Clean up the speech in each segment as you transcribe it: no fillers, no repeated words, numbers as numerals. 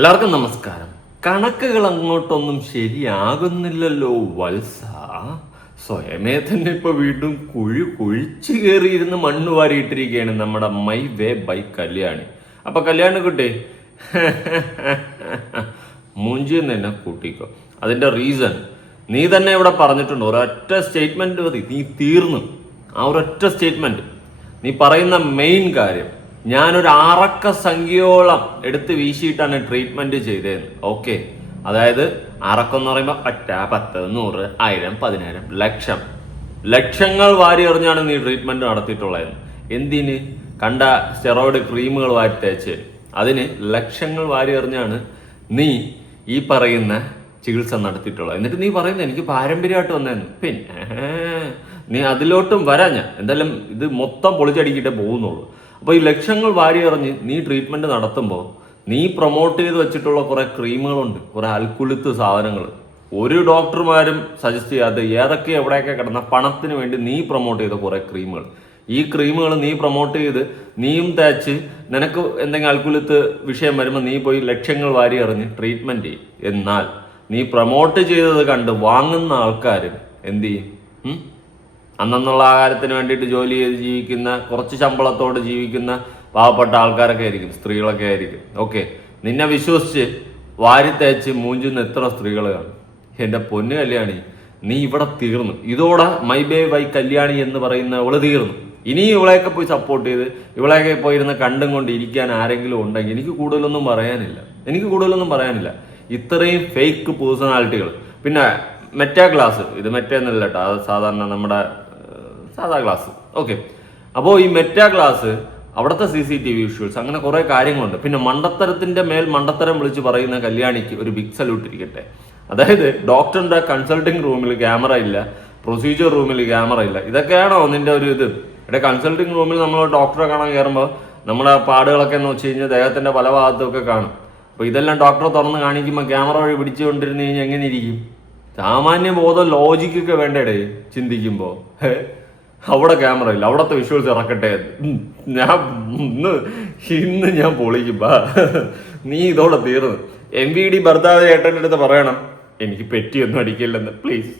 എല്ലാവർക്കും നമസ്കാരം. കണക്കുകൾ അങ്ങോട്ടൊന്നും ശരിയാകുന്നില്ലല്ലോ വത്സ. സ്വയമേ തന്നെ ഇപ്പൊ വീണ്ടും കുഴിച്ചു കയറിയിരുന്ന് മണ്ണ് വാരിയിട്ടിരിക്കുകയാണ് നമ്മുടെ മൈ വേ ബൈ കല്യാണി. അപ്പൊ കല്യാണി കുട്ടി മൂഞ്ചിന്ന് തന്നെ കൂട്ടിക്കോ. അതിന്റെ റീസൺ നീ തന്നെ ഇവിടെ പറഞ്ഞിട്ടുണ്ട്. ഒരൊറ്റ സ്റ്റേറ്റ്മെന്റ് മതി, നീ തീർന്നു. ആ ഒരൊറ്റ സ്റ്റേറ്റ്മെന്റ് നീ പറയുന്ന മെയിൻ കാര്യം, ഞാനൊരു അറക്ക സംഖ്യയോളം എടുത്ത് വീശിയിട്ടാണ് ട്രീറ്റ്മെന്റ് ചെയ്തത്. ഓക്കെ, അതായത് അറക്കം എന്ന് പറയുമ്പോൾ 5, 10, 100, 1000, 10000, ലക്ഷങ്ങൾ വാരി എറിഞ്ഞാണ് നീ ട്രീറ്റ്മെന്റ് നടത്തിയിട്ടുള്ളത്. എന്തിന്? കണ്ട സ്റ്റെറോയിഡ് ക്രീമുകൾ വാരി തേച്ച് അതിന് ലക്ഷങ്ങൾ വാരി എറിഞ്ഞാണ് നീ ഈ പറയുന്ന ചികിത്സ നടത്തിയിട്ടുള്ളത്. എന്നിട്ട് നീ പറയുന്നത് എനിക്ക് പാരമ്പര്യമായിട്ട് വന്നതെന്ന്. പിന്നെ നീ അതിലോട്ടും വരാൻ ഞാൻ എന്തായാലും ഇത് മൊത്തം പൊളിച്ചടിക്കിട്ടേ പോകുന്നുള്ളൂ. അപ്പോൾ ഈ ലക്ഷങ്ങൾ വാരി എറിഞ്ഞ് നീ ട്രീറ്റ്മെന്റ് നടത്തുമ്പോൾ നീ പ്രൊമോട്ട് ചെയ്ത് വെച്ചിട്ടുള്ള കുറെ ക്രീമുകളുണ്ട്, കുറെ അൽക്കുലുത്ത് സാധനങ്ങൾ. ഒരു ഡോക്ടർമാരും സജസ്റ്റ് ചെയ്യാതെ ഏതൊക്കെ എവിടെയൊക്കെ കിടന്ന പണത്തിന് വേണ്ടി നീ പ്രൊമോട്ട് ചെയ്ത കുറെ ക്രീമുകൾ. ഈ ക്രീമുകൾ നീ പ്രൊമോട്ട് ചെയ്ത് നീയും തേച്ച് നിനക്ക് എന്തെങ്കിലും അൽക്കുലുത്ത് വിഷയം വരുമ്പോൾ നീ പോയി ലക്ഷങ്ങൾ വാരി എറിഞ്ഞ് ട്രീറ്റ്മെന്റ് ചെയ്യും. എന്നാൽ നീ പ്രൊമോട്ട് ചെയ്തത് കണ്ട് വാങ്ങുന്ന ആൾക്കാർ എന്ത് ചെയ്യും? അന്നുള്ള ആഹാരത്തിന് വേണ്ടിയിട്ട് ജോലി ചെയ്ത് ജീവിക്കുന്ന, കുറച്ച് ശമ്പളത്തോട് ജീവിക്കുന്ന പാവപ്പെട്ട ആൾക്കാരൊക്കെ ആയിരിക്കും, സ്ത്രീകളൊക്കെ ആയിരിക്കും. ഓക്കെ, നിന്നെ വിശ്വസിച്ച് വാരി തേച്ച് മൂഞ്ചുന്ന എത്ര സ്ത്രീകൾ കാണും. എൻ്റെ പൊന്നു കല്യാണി, നീ ഇവിടെ തീർന്നു. ഇതോടെ മൈ ബേ ബൈ കല്യാണി എന്ന് പറയുന്ന ഇവള് തീർന്നു. ഇനി ഇവളെയൊക്കെ പോയി സപ്പോർട്ട് ചെയ്ത് ഇവളെയൊക്കെ പോയിരുന്ന് കണ്ടും കൊണ്ട് ഇരിക്കാൻ ആരെങ്കിലും ഉണ്ടെങ്കിൽ എനിക്ക് കൂടുതലൊന്നും പറയാനില്ല. ഇത്രയും ഫേക്ക് പേഴ്സണാലിറ്റികൾ. പിന്നെ മെറ്റാ ക്ലാസ്, ഇത് മെറ്റേന്നല്ല കേട്ടോ, അത് സാധാരണ നമ്മുടെ സാധാ ക്ലാസ്. ഓക്കെ, അപ്പോൾ ഈ മെറ്റാ ക്ലാസ്, അവിടുത്തെ CCTV വിഷ്വൽസ്, അങ്ങനെ കുറെ കാര്യങ്ങളുണ്ട്. പിന്നെ മണ്ടത്തരത്തിന്റെ മേൽ മണ്ടത്തരം വിളിച്ച് പറയുന്ന കല്യാണിക്ക് ഒരു ബിഗ് സല്യൂട്ട് ഇരിക്കട്ടെ. അതായത് ഡോക്ടറിന്റെ കൺസൾട്ടിങ് റൂമിൽ ക്യാമറ ഇല്ല, പ്രൊസീജിയർ റൂമിൽ ക്യാമറ ഇല്ല. ഇതൊക്കെയാണോ നിന്റെ ഒരു ഇത്? ഇവിടെ കൺസൾട്ടിങ് റൂമിൽ നമ്മൾ ഡോക്ടറെ കാണാൻ കയറുമ്പോൾ നമ്മുടെ പാടുകളൊക്കെ എന്ന് വെച്ച് കഴിഞ്ഞാൽ ദേഹത്തിന്റെ പല ഭാഗത്തൊക്കെ കാണും. അപ്പൊ ഇതെല്ലാം ഡോക്ടറെ തുറന്ന് കാണിക്കുമ്പോൾ ക്യാമറ വഴി പിടിച്ചുകൊണ്ടിരുന്ന് കഴിഞ്ഞാൽ എങ്ങനെ ഇരിക്കും? സാമാന്യ ബോധം, ലോജിക്കൊക്കെ വേണ്ടേ ചിന്തിക്കുമ്പോ? അവിടെ ക്യാമറ ഇല്ല, അവിടത്തെ വിഷ്വൽസ് ഇറക്കട്ടെ. ഇന്ന് ഞാൻ പൊളിക്കുമ്പോ നീ ഇതോടെ തീർന്നു. MVD ഭർത്താവ് ചേട്ടൻ്റെ അടുത്ത് പറയണം, എനിക്ക് പെറ്റിയൊന്നും അടിക്കില്ലെന്ന് പ്ലീസ്.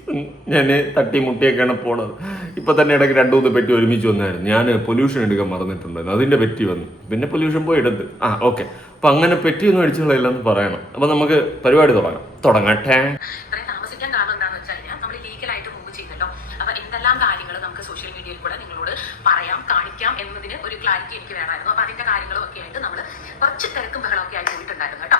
ഞാൻ തട്ടി മുട്ടിയൊക്കെയാണ് പോണത്. ഇപ്പൊ തന്നെ ഇടയ്ക്ക് 2-3 പെറ്റി ഒരുമിച്ച് വന്നായിരുന്നു. ഞാൻ പൊല്യൂഷൻ എടുക്കാൻ മറന്നിട്ടുണ്ടായിരുന്നു, അതിന്റെ പെറ്റി വന്നു. പിന്നെ പൊല്യൂഷൻ പോയി എടുത്ത്. ഓക്കെ, അപ്പൊ അങ്ങനെ പെറ്റിയൊന്നും അടിച്ചുകളില്ലെന്ന് പറയണം. അപ്പൊ നമുക്ക് പരിപാടി തുടങ്ങട്ടെ. സോഷ്യൽ മീഡിയയിൽ കൂടെ നിങ്ങളോട് കാണിക്കാം എന്നതിന് ഒരു ക്ലാരിറ്റി എനിക്ക് വേണമായിരുന്നു. അപ്പൊ അതിന്റെ കാര്യങ്ങളും ഒക്കെ ആയിട്ട് നമ്മൾ കുറച്ച് തിരക്കും ബഹളമൊക്കെ ആയി പോയിട്ടുണ്ടായിരുന്നു കേട്ടോ.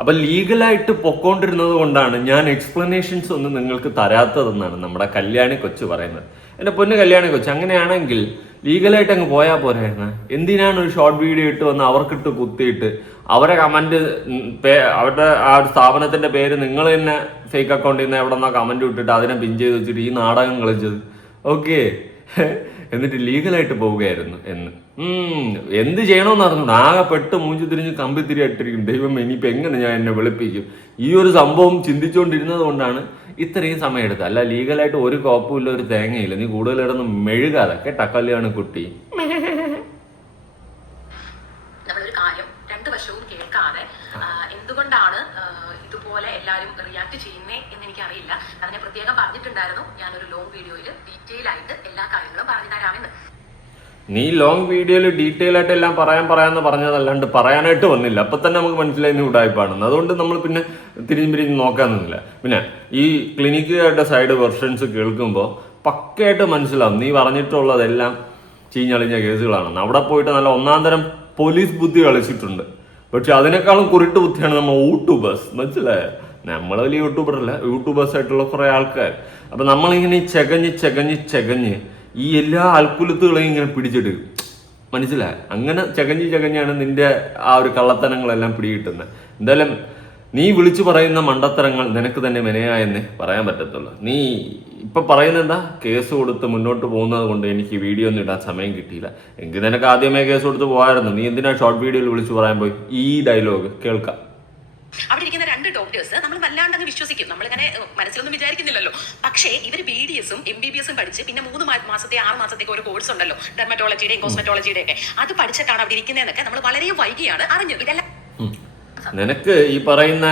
അപ്പൊ ലീഗലായിട്ട് പൊക്കോണ്ടിരുന്നത് കൊണ്ടാണ് ഞാൻ എക്സ്പ്ലനേഷൻസ് ഒന്നും നിങ്ങൾക്ക് തരാത്തതെന്നാണ് നമ്മുടെ കല്യാണി കൊച്ചു പറയുന്നത്. എന്റെ പൊന്ന് കല്യാണി കൊച്ചു, അങ്ങനെയാണെങ്കിൽ ലീഗലായിട്ട് അങ്ങ് പോയാൽ പോരായിരുന്നു. എന്തിനാണ് ഒരു ഷോർട്ട് വീഡിയോ ഇട്ട് വന്ന് അവർക്കിട്ട് കുത്തിയിട്ട് അവരെ കമന്റ്, അവരുടെ ആ ഒരു സ്ഥാപനത്തിന്റെ പേര് നിങ്ങൾ തന്നെ ഫേക്ക് അക്കൗണ്ടിൽ നിന്ന് എവിടെ നിന്നോ കമന്റ് ഇട്ടിട്ട് അതിനെ പിൻ ചെയ്ത് വെച്ചിട്ട് ഈ നാടകം കളിച്ചത്? ഓക്കെ, എന്നിട്ട് ലീഗലായിട്ട് പോവുകയായിരുന്നു എന്ന്. എന്ത് ചെയ്യണമെന്ന് അറിഞ്ഞു ആകെ പെട്ട് മൂഞ്ചി തിരിഞ്ഞ് കമ്പിത്തിരി ഇട്ടിരിക്കും. ദൈവം, ഇനിയിപ്പോൾ എങ്ങനെ ഞാൻ എന്നെ വെളുപ്പിക്കും? ഈ ഒരു സംഭവം ചിന്തിച്ചുകൊണ്ടിരുന്നത് കൊണ്ടാണ് ഇത്രയും സമയം എടുത്തത്. അല്ല, ലീഗലായിട്ട് ഒരു കോപ്പുമില്ല, ഒരു തേങ്ങയില്ല. നീ കൂടുതൽ ഇടന്ന് മെഴുകാതെ കേട്ടാ കല്യാണി കുട്ടി. നമ്മളൊരു കാര്യം രണ്ട് വശവും കേൾക്കാതെ എന്തുകൊണ്ടാണ് ഇതുപോലെ എല്ലാവരും റിയാക്ട് ചെയ്യുന്നേ എന്ന് എനിക്കറിയില്ല. അതിനെ പ്രത്യേകം പറഞ്ഞിട്ടുണ്ടായിരുന്നു, ഞാനൊരു ലോങ് വീഡിയോയിൽ ഡീറ്റെയിൽ ആയിട്ട് എല്ലാ കാര്യങ്ങളും പറഞ്ഞു തരാമെന്ന്. നീ ലോങ് വീഡിയോയിൽ ഡീറ്റെയിൽ ആയിട്ട് എല്ലാം പറയാന്ന് പറഞ്ഞതല്ലാണ്ട് പറയാനായിട്ട് വന്നില്ല. അപ്പൊ തന്നെ നമുക്ക് മനസ്സിലായി നീ ഉടായ്പാണെന്ന്. അതുകൊണ്ട് നമ്മൾ പിന്നെ തിരിഞ്ഞ് നോക്കാൻ നിന്നില്ല. പിന്നെ ഈ ക്ലിനിക്കുകാരുടെ സൈഡ് വെർഷൻസ് കേൾക്കുമ്പോൾ പക്കയായിട്ട് മനസ്സിലാവും നീ പറഞ്ഞിട്ടുള്ളതെല്ലാം ചീഞ്ഞളിഞ്ഞ കേസുകളാണെന്ന്. അവിടെ പോയിട്ട് നല്ല ഒന്നാം തരം പോലീസ് ബുദ്ധി കളിച്ചിട്ടുണ്ട്. പക്ഷെ അതിനേക്കാളും കുരുട്ട് ബുദ്ധിയാണ് നമ്മൾ യൂട്യൂബേഴ്സ്, മനസ്സിലായോ? നമ്മൾ വലിയ യൂട്യൂബറല്ല, യൂട്യൂബേഴ്സ് ആയിട്ടുള്ള കുറെ ആൾക്കാർ. അപ്പൊ നമ്മളിങ്ങനെ ചെകഞ്ഞ് ഈ എല്ലാ അൽക്കുലത്തുകളെയും ഇങ്ങനെ പിടിച്ചെടുക്കും, മനസ്സിലായോ? അങ്ങനെ ചെകഞ്ഞാണ് നിന്റെ ആ ഒരു കള്ളത്തനങ്ങളെല്ലാം പിടികിട്ടുന്നത്. എന്തായാലും നീ വിളിച്ചു പറയുന്ന മണ്ടത്തരങ്ങൾ നിനക്ക് തന്നെ മെനയായെന്ന് പറയാൻ പറ്റത്തുള്ളൂ. നീ ഇപ്പൊ പറയുന്നത് എന്താ? കേസ് കൊടുത്ത് മുന്നോട്ട് പോകുന്നത് കൊണ്ട് എനിക്ക് വീഡിയോ ഒന്നും ഇടാൻ സമയം കിട്ടിയില്ല. എങ്കിൽ നിനക്ക് ആദ്യമേ കേസ് കൊടുത്ത് പോകാമായിരുന്നു. നീ എന്തിനാ ഷോർട്ട് വീഡിയോയിൽ വിളിച്ചു പറയാൻ പോയി? ഈ ഡയലോഗ് കേൾക്കാം. അവിടെ ഇരിക്കുന്ന 2 ഡോക്ടേഴ്സ് നമ്മൾ വല്ലാണ്ട് അങ്ങ് വിശ്വസിക്കും. നമ്മളിങ്ങനെ മനസ്സിലൊന്നും വിചാരിക്കുന്നില്ലല്ലോ. പക്ഷേ ഇവർ BDSും MBBSും പഠിച്ച് പിന്നെ 3 മാസത്തെ 6 മാസത്തേക്ക് ഒരു കോഴ്സ് ഉണ്ടല്ലോ, ഡെർമറ്റോളജിയുടെയും കോസ്മെറ്റോളജിയുടെ ഒക്കെ. അത് പഠിച്ചിട്ടാണ് അവിടെ ഇരിക്കുന്നതെന്നൊക്കെ നമ്മൾ വളരെ വൈകിയാണ് അറിഞ്ഞത്. ഇതെല്ലാം നിനക്ക് ഈ പറയുന്ന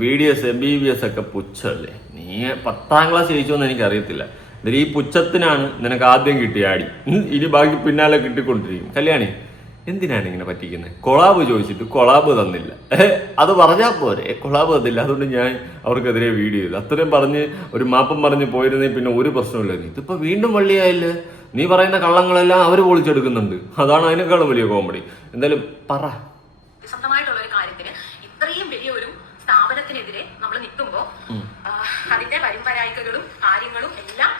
BDS MBBS ഒക്കെ പുച്ഛല്ലേ? നീ 10ാം ക്ലാസ് ജയിച്ചോന്ന് എനിക്ക് അറിയത്തില്ല. എന്നിട്ട് ഈ പുച്ഛത്തിനാണ് നിനക്ക് ആദ്യം കിട്ടിയ അടി. ഇനി ബാക്കി പിന്നാലെ കിട്ടിക്കൊണ്ടിരിക്കും. കല്യാണി എന്തിനാണ് ഇങ്ങനെ പറ്റിക്കുന്നത്? കൊളാബ് ചോദിച്ചിട്ട് കൊളാബ് തന്നില്ല. അത് പറഞ്ഞാൽ പോരെ, കൊളാബ് തന്നില്ല, അതുകൊണ്ട് ഞാൻ അവർക്കെതിരെ വീഡിയോ ചെയ്തു. അത്രയും പറഞ്ഞ് ഒരു മാപ്പം പറഞ്ഞ് പോയിരുന്നേ പിന്നെ ഒരു പ്രശ്നമില്ല. ഇതിപ്പോ വീണ്ടും വള്ളിയായില്ലേ? നീ പറയുന്ന കള്ളങ്ങളെല്ലാം അവർ പൊളിച്ചെടുക്കുന്നുണ്ട്. അതാണ് അതിനേക്കാളും വലിയ കോമഡി. എന്തായാലും പറ. സ്വന്തമായിട്ടുള്ള ഒരു കാര്യത്തിന് ഇത്രയും വലിയൊരു സ്ഥാപനത്തിനെതിരെ നമ്മൾ നിൽക്കുമ്പോൾ അതിന്റെ വരുംവരായികകളും കാര്യങ്ങളും എല്ലാം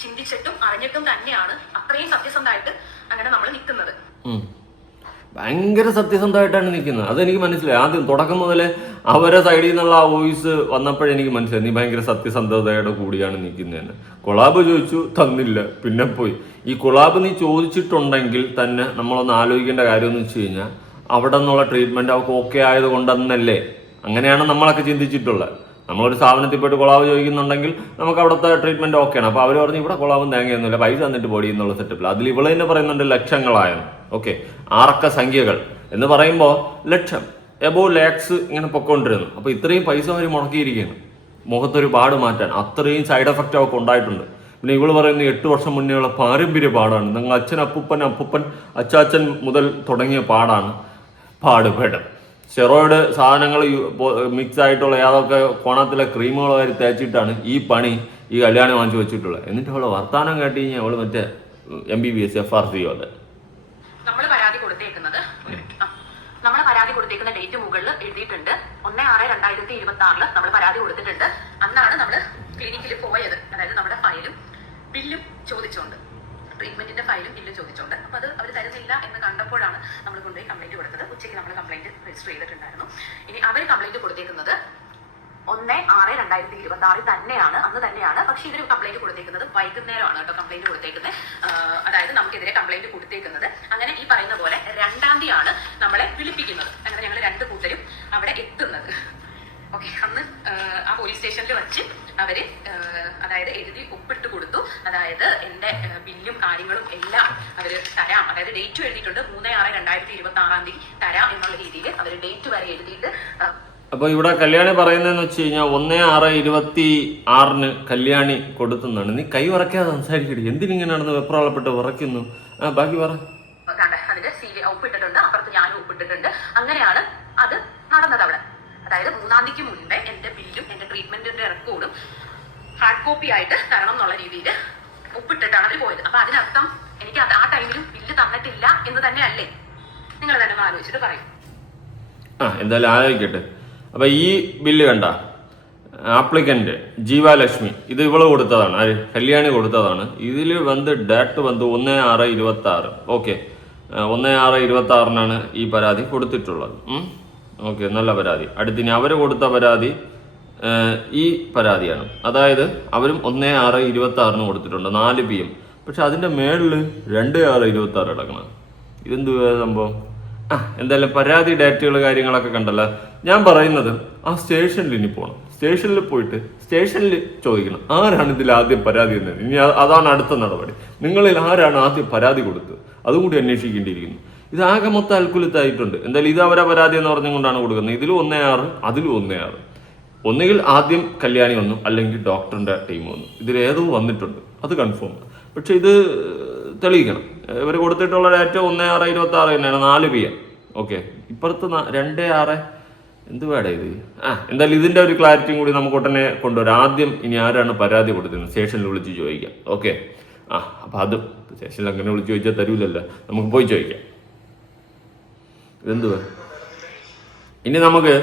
ചിന്തിച്ചിട്ടും അറിഞ്ഞിട്ടും തന്നെയാണ് അത്രയും സത്യസന്ധമായിട്ട് അങ്ങനെ നമ്മൾ നിൽക്കുന്നത്. ഭയങ്കര സത്യസന്ധമായിട്ടാണ് നിൽക്കുന്നത്. അതെനിക്ക് മനസ്സിലായി. ആദ്യം തുടക്കം മുതലേ അവരെ സൈഡിൽ നിന്നുള്ള ആ വോയിസ് വന്നപ്പോഴെനിക്ക് മനസ്സിലായി നീ ഭയങ്കര സത്യസന്ധതയുടെ കൂടിയാണ് നിൽക്കുന്നതെന്ന്. കൊളാബ് ചോദിച്ചു, തന്നില്ല, പിന്നെ പോയി. ഈ കൊളാബ് നീ ചോദിച്ചിട്ടുണ്ടെങ്കിൽ തന്നെ നമ്മളൊന്ന് ആലോചിക്കേണ്ട കാര്യം എന്ന് വെച്ച് കഴിഞ്ഞാൽ അവിടെ നിന്നുള്ള ട്രീറ്റ്മെന്റ് അവർക്ക് ഓക്കെ ആയത് കൊണ്ടെന്നല്ലേ? അങ്ങനെയാണ് നമ്മളൊക്കെ ചിന്തിച്ചിട്ടുള്ളത്. നമ്മളൊരു സ്ഥാപനത്തിൽ പോയിട്ട് കൊളാബ് ചോദിക്കുന്നുണ്ടെങ്കിൽ നമുക്ക് അവിടുത്തെ ട്രീറ്റ്മെന്റ് ഓക്കെയാണ്. അപ്പോൾ അവർ പറഞ്ഞു ഇവിടെ കൊളാബും തേങ്ങയൊന്നുമില്ല, പൈസ തന്നിട്ട് പൊടി എന്നുള്ള സെറ്റപ്പിൽ. അതിൽ ഇവള് തന്നെ പറയുന്നുണ്ട് ലക്ഷങ്ങളായെന്ന്. ഓക്കെ, 6 സംഖ്യകൾ എന്ന് പറയുമ്പോൾ ലക്ഷം, എബോവ് ലാക്സ് ഇങ്ങനെ പൊക്കോണ്ടിരുന്നു. അപ്പോൾ ഇത്രയും പൈസ അവർ മുടക്കിയിരിക്കുകയാണ് മുഖത്തൊരു പാട് മാറ്റാൻ. അത്രയും സൈഡ് എഫക്റ്റ് അവർക്ക് ഉണ്ടായിട്ടുണ്ട്. പിന്നെ ഇവള് പറയുന്നത് 8 വർഷം മുന്നേയുള്ള പാരമ്പര്യ പാടാണ്. നിങ്ങൾ അച്ഛൻ അപ്പൂപ്പൻ അച്ചാച്ചൻ മുതൽ തുടങ്ങിയ പാടാണ്. പാടുപേടം സ്റ്റെറോയിഡ് സാധനങ്ങൾ മിക്സ് ആയിട്ടുള്ള ഏതൊക്കെ കോണത്തിലെ ക്രീമുകൾ വരെ തേച്ചിട്ടാണ് ഈ പണി ഈ കല്യാണി വാങ്ങിച്ചു വെച്ചിട്ടുള്ളത്. എന്നിട്ട് അവളെ വർത്താനം കേട്ട് കഴിഞ്ഞാൽ അവള് മറ്റേ MBBS FRC പോലെ. നമ്മൾ പരാതി കൊടുത്തേക്കുന്ന ഡേറ്റ് മുകളിൽ എഴുതിയിട്ടുണ്ട്. 1/6/2026 നമ്മൾ പരാതി കൊടുത്തിട്ടുണ്ട്. അന്നാണ് നമ്മൾ ക്ലിനിക്കിൽ പോയത്. അതായത് നമ്മുടെ ഫയലും ബില്ലും ചോദിച്ചുകൊണ്ട്, ട്രീറ്റ്മെന്റിന്റെ ഫയലും ബില്ലും ചോദിച്ചുകൊണ്ട്. അപ്പൊ അത് അവർ തരുന്നില്ല എന്ന് കണ്ടപ്പോഴാണ് നമ്മൾ കൊണ്ടുപോയി കംപ്ലൈന്റ് കൊടുത്തത്. ഉച്ചയ്ക്ക് നമ്മൾ കംപ്ലൈന്റ് രജിസ്റ്റർ ചെയ്തിട്ടുണ്ടായിരുന്നു. ഇനി അവർ കംപ്ലൈന്റ് കൊടുത്തേക്കുന്നത് 1/6/2026 തന്നെയാണ്, അന്ന് തന്നെയാണ്. പക്ഷെ ഇവർ കംപ്ലൈന്റ് കൊടുത്തേക്കുന്നത് വൈകുന്നേരമാണ് കേട്ടോ. കംപ്ലൈന്റ് കൊടുത്തേക്കുന്നത് അതായത് നമുക്കെതിരെ കംപ്ലൈന്റ് കൊടുത്തേക്കുന്നത് അങ്ങനെ ഈ പറയുന്ന പോലെ 2-ാം തീയതിയാണ് നമ്മളെ വിളിപ്പിക്കുന്നത്. അങ്ങനെ ഞങ്ങൾ 2 കൂട്ടരും അവിടെ എത്തുന്നത്. ഓക്കെ, അന്ന് ആ പോലീസ് സ്റ്റേഷനിൽ വെച്ച് അവര് അതായത് എഴുതി ഒപ്പിട്ട് കൊടുത്തു. അതായത് എന്റെ ബില്ലും കാര്യങ്ങളും എല്ലാം അവര് തരാം, അതായത് ഡേറ്റ് എഴുതിയിട്ടുണ്ട് 3/6/2026 തരാം എന്നുള്ള രീതിയിൽ അവര് ഡേറ്റ് വരെ എഴുതിയിട്ട്. അപ്പൊ ഇവിടെ കല്യാണി പറയുന്നതെന്ന് വെച്ച് കഴിഞ്ഞാൽ 1/6/26 കല്യാണി കൊടുത്തുന്നാണ്. നീ കൈ വറക്കാതെ സംസാരിക്കടി, എന്തിനിങ്ങനെയാണെന്ന് വെപ്രാളപ്പെട്ട് വിറയ്ക്കുന്നു. ബാക്കി പറ. അതിന്റെ സീൽ ഒപ്പിട്ടിട്ടുണ്ട്, അപ്പുറത്ത് ഞാനും ഒപ്പിട്ടിട്ടുണ്ട്. അങ്ങനെയാണ് അത് നടന്നത് അവിടെ. അതായത് 3-ാം തീയതിക്ക് മുൻപേ എന്റെ ബില്ലും എന്റെ ട്രീറ്റ്മെന്റിന്റെ റെക്കോർഡും ഹാർഡ് കോപ്പി ആയിട്ട് തരണം എന്നുള്ള രീതിയിൽ ഒപ്പിട്ടിട്ടാണ് അവർ പോയത്. അപ്പൊ അതിനർത്ഥം എനിക്ക് ആ ടൈമിലും ബില്ല് തന്നിട്ടില്ല എന്ന് തന്നെ അല്ലേ? നിങ്ങൾ തന്നെ ഒന്ന് ആലോചിച്ചിട്ട് പറയും. എന്തായാലും ആലോചിക്കട്ടെ. അപ്പൊ ഈ ബില്ല് കണ്ട ആപ്ലിക്കന്റ് ജീവാലക്ഷ്മി, ഇത് ഇവള് കൊടുത്തതാണ്, ആര്? കല്യാണി കൊടുത്തതാണ്. ഇതിൽ ഡേറ്റ് 1/6/26. ഓക്കെ, 1/6/26 ഈ പരാതി കൊടുത്തിട്ടുള്ളത്. ഓക്കെ, നല്ല പരാതി. അടുത്തിനി അവര് കൊടുത്ത പരാതി ഈ പരാതിയാണ്. അതായത് അവരും 1/6/26 കൊടുത്തിട്ടുണ്ട് 4 PM. പക്ഷെ അതിന്റെ മേളില് 2/6/26 കിടക്കണം. ഇതെന്ത് സംഭവം? എന്തായാലും പരാതി ഡേറ്റുകൾ കാര്യങ്ങളൊക്കെ കണ്ടല്ലോ. ഞാൻ പറയുന്നത് ആ സ്റ്റേഷനിൽ ഇനി പോകണം. സ്റ്റേഷനിൽ പോയിട്ട് സ്റ്റേഷനിൽ ചോദിക്കണം ആരാണ് ഇതിൽ ആദ്യം പരാതി എന്നത്. ഇനി അതാണ് അടുത്ത നടപടി. നിങ്ങളിൽ ആരാണ് ആദ്യം പരാതി കൊടുത്തത് അതും കൂടി അന്വേഷിക്കേണ്ടിയിരിക്കുന്നു. ഇതാകെ മൊത്തം അൽക്കുലത്തായിട്ടുണ്ട്. എന്തായാലും ഇത് അവരെ പരാതി എന്ന് പറഞ്ഞുകൊണ്ടാണ് കൊടുക്കുന്നത്. ഇതിലും 1/6 അതിലും 1/6. ഒന്നുകിൽ ആദ്യം കല്യാണി വന്നു, അല്ലെങ്കിൽ ഡോക്ടറിന്റെ ടീം വന്നു. ഇതിലേതോ വന്നിട്ടുണ്ട്, അത് കൺഫേം. പക്ഷെ ഇത് തെളിയിക്കണം. ഇവർ കൊടുത്തിട്ടുള്ള ഡേറ്റ് 1/6/26 തന്നെയാണ്, 4 PM. ഓക്കെ, ഇപ്പുറത്ത് 2/6 എന്ത് വേടാ ഇത്? എന്തായാലും ഇതിന്റെ ഒരു ക്ലാരിറ്റിയും കൂടി നമുക്ക് ഉടനെ കൊണ്ടുവരാം. ആദ്യം ഇനി ആരാണ് പരാതി കൊടുത്തത് സ്റ്റേഷനിൽ വിളിച്ച് ചോദിക്കാം. ഓക്കെ, അപ്പൊ അത് സ്റ്റേഷനിൽ അങ്ങനെ വിളിച്ച് ചോദിച്ചാൽ തരൂലല്ലോ, നമുക്ക് പോയി ചോദിക്കാം. ഇതെന്തുവാ? ഇനി നമുക്ക്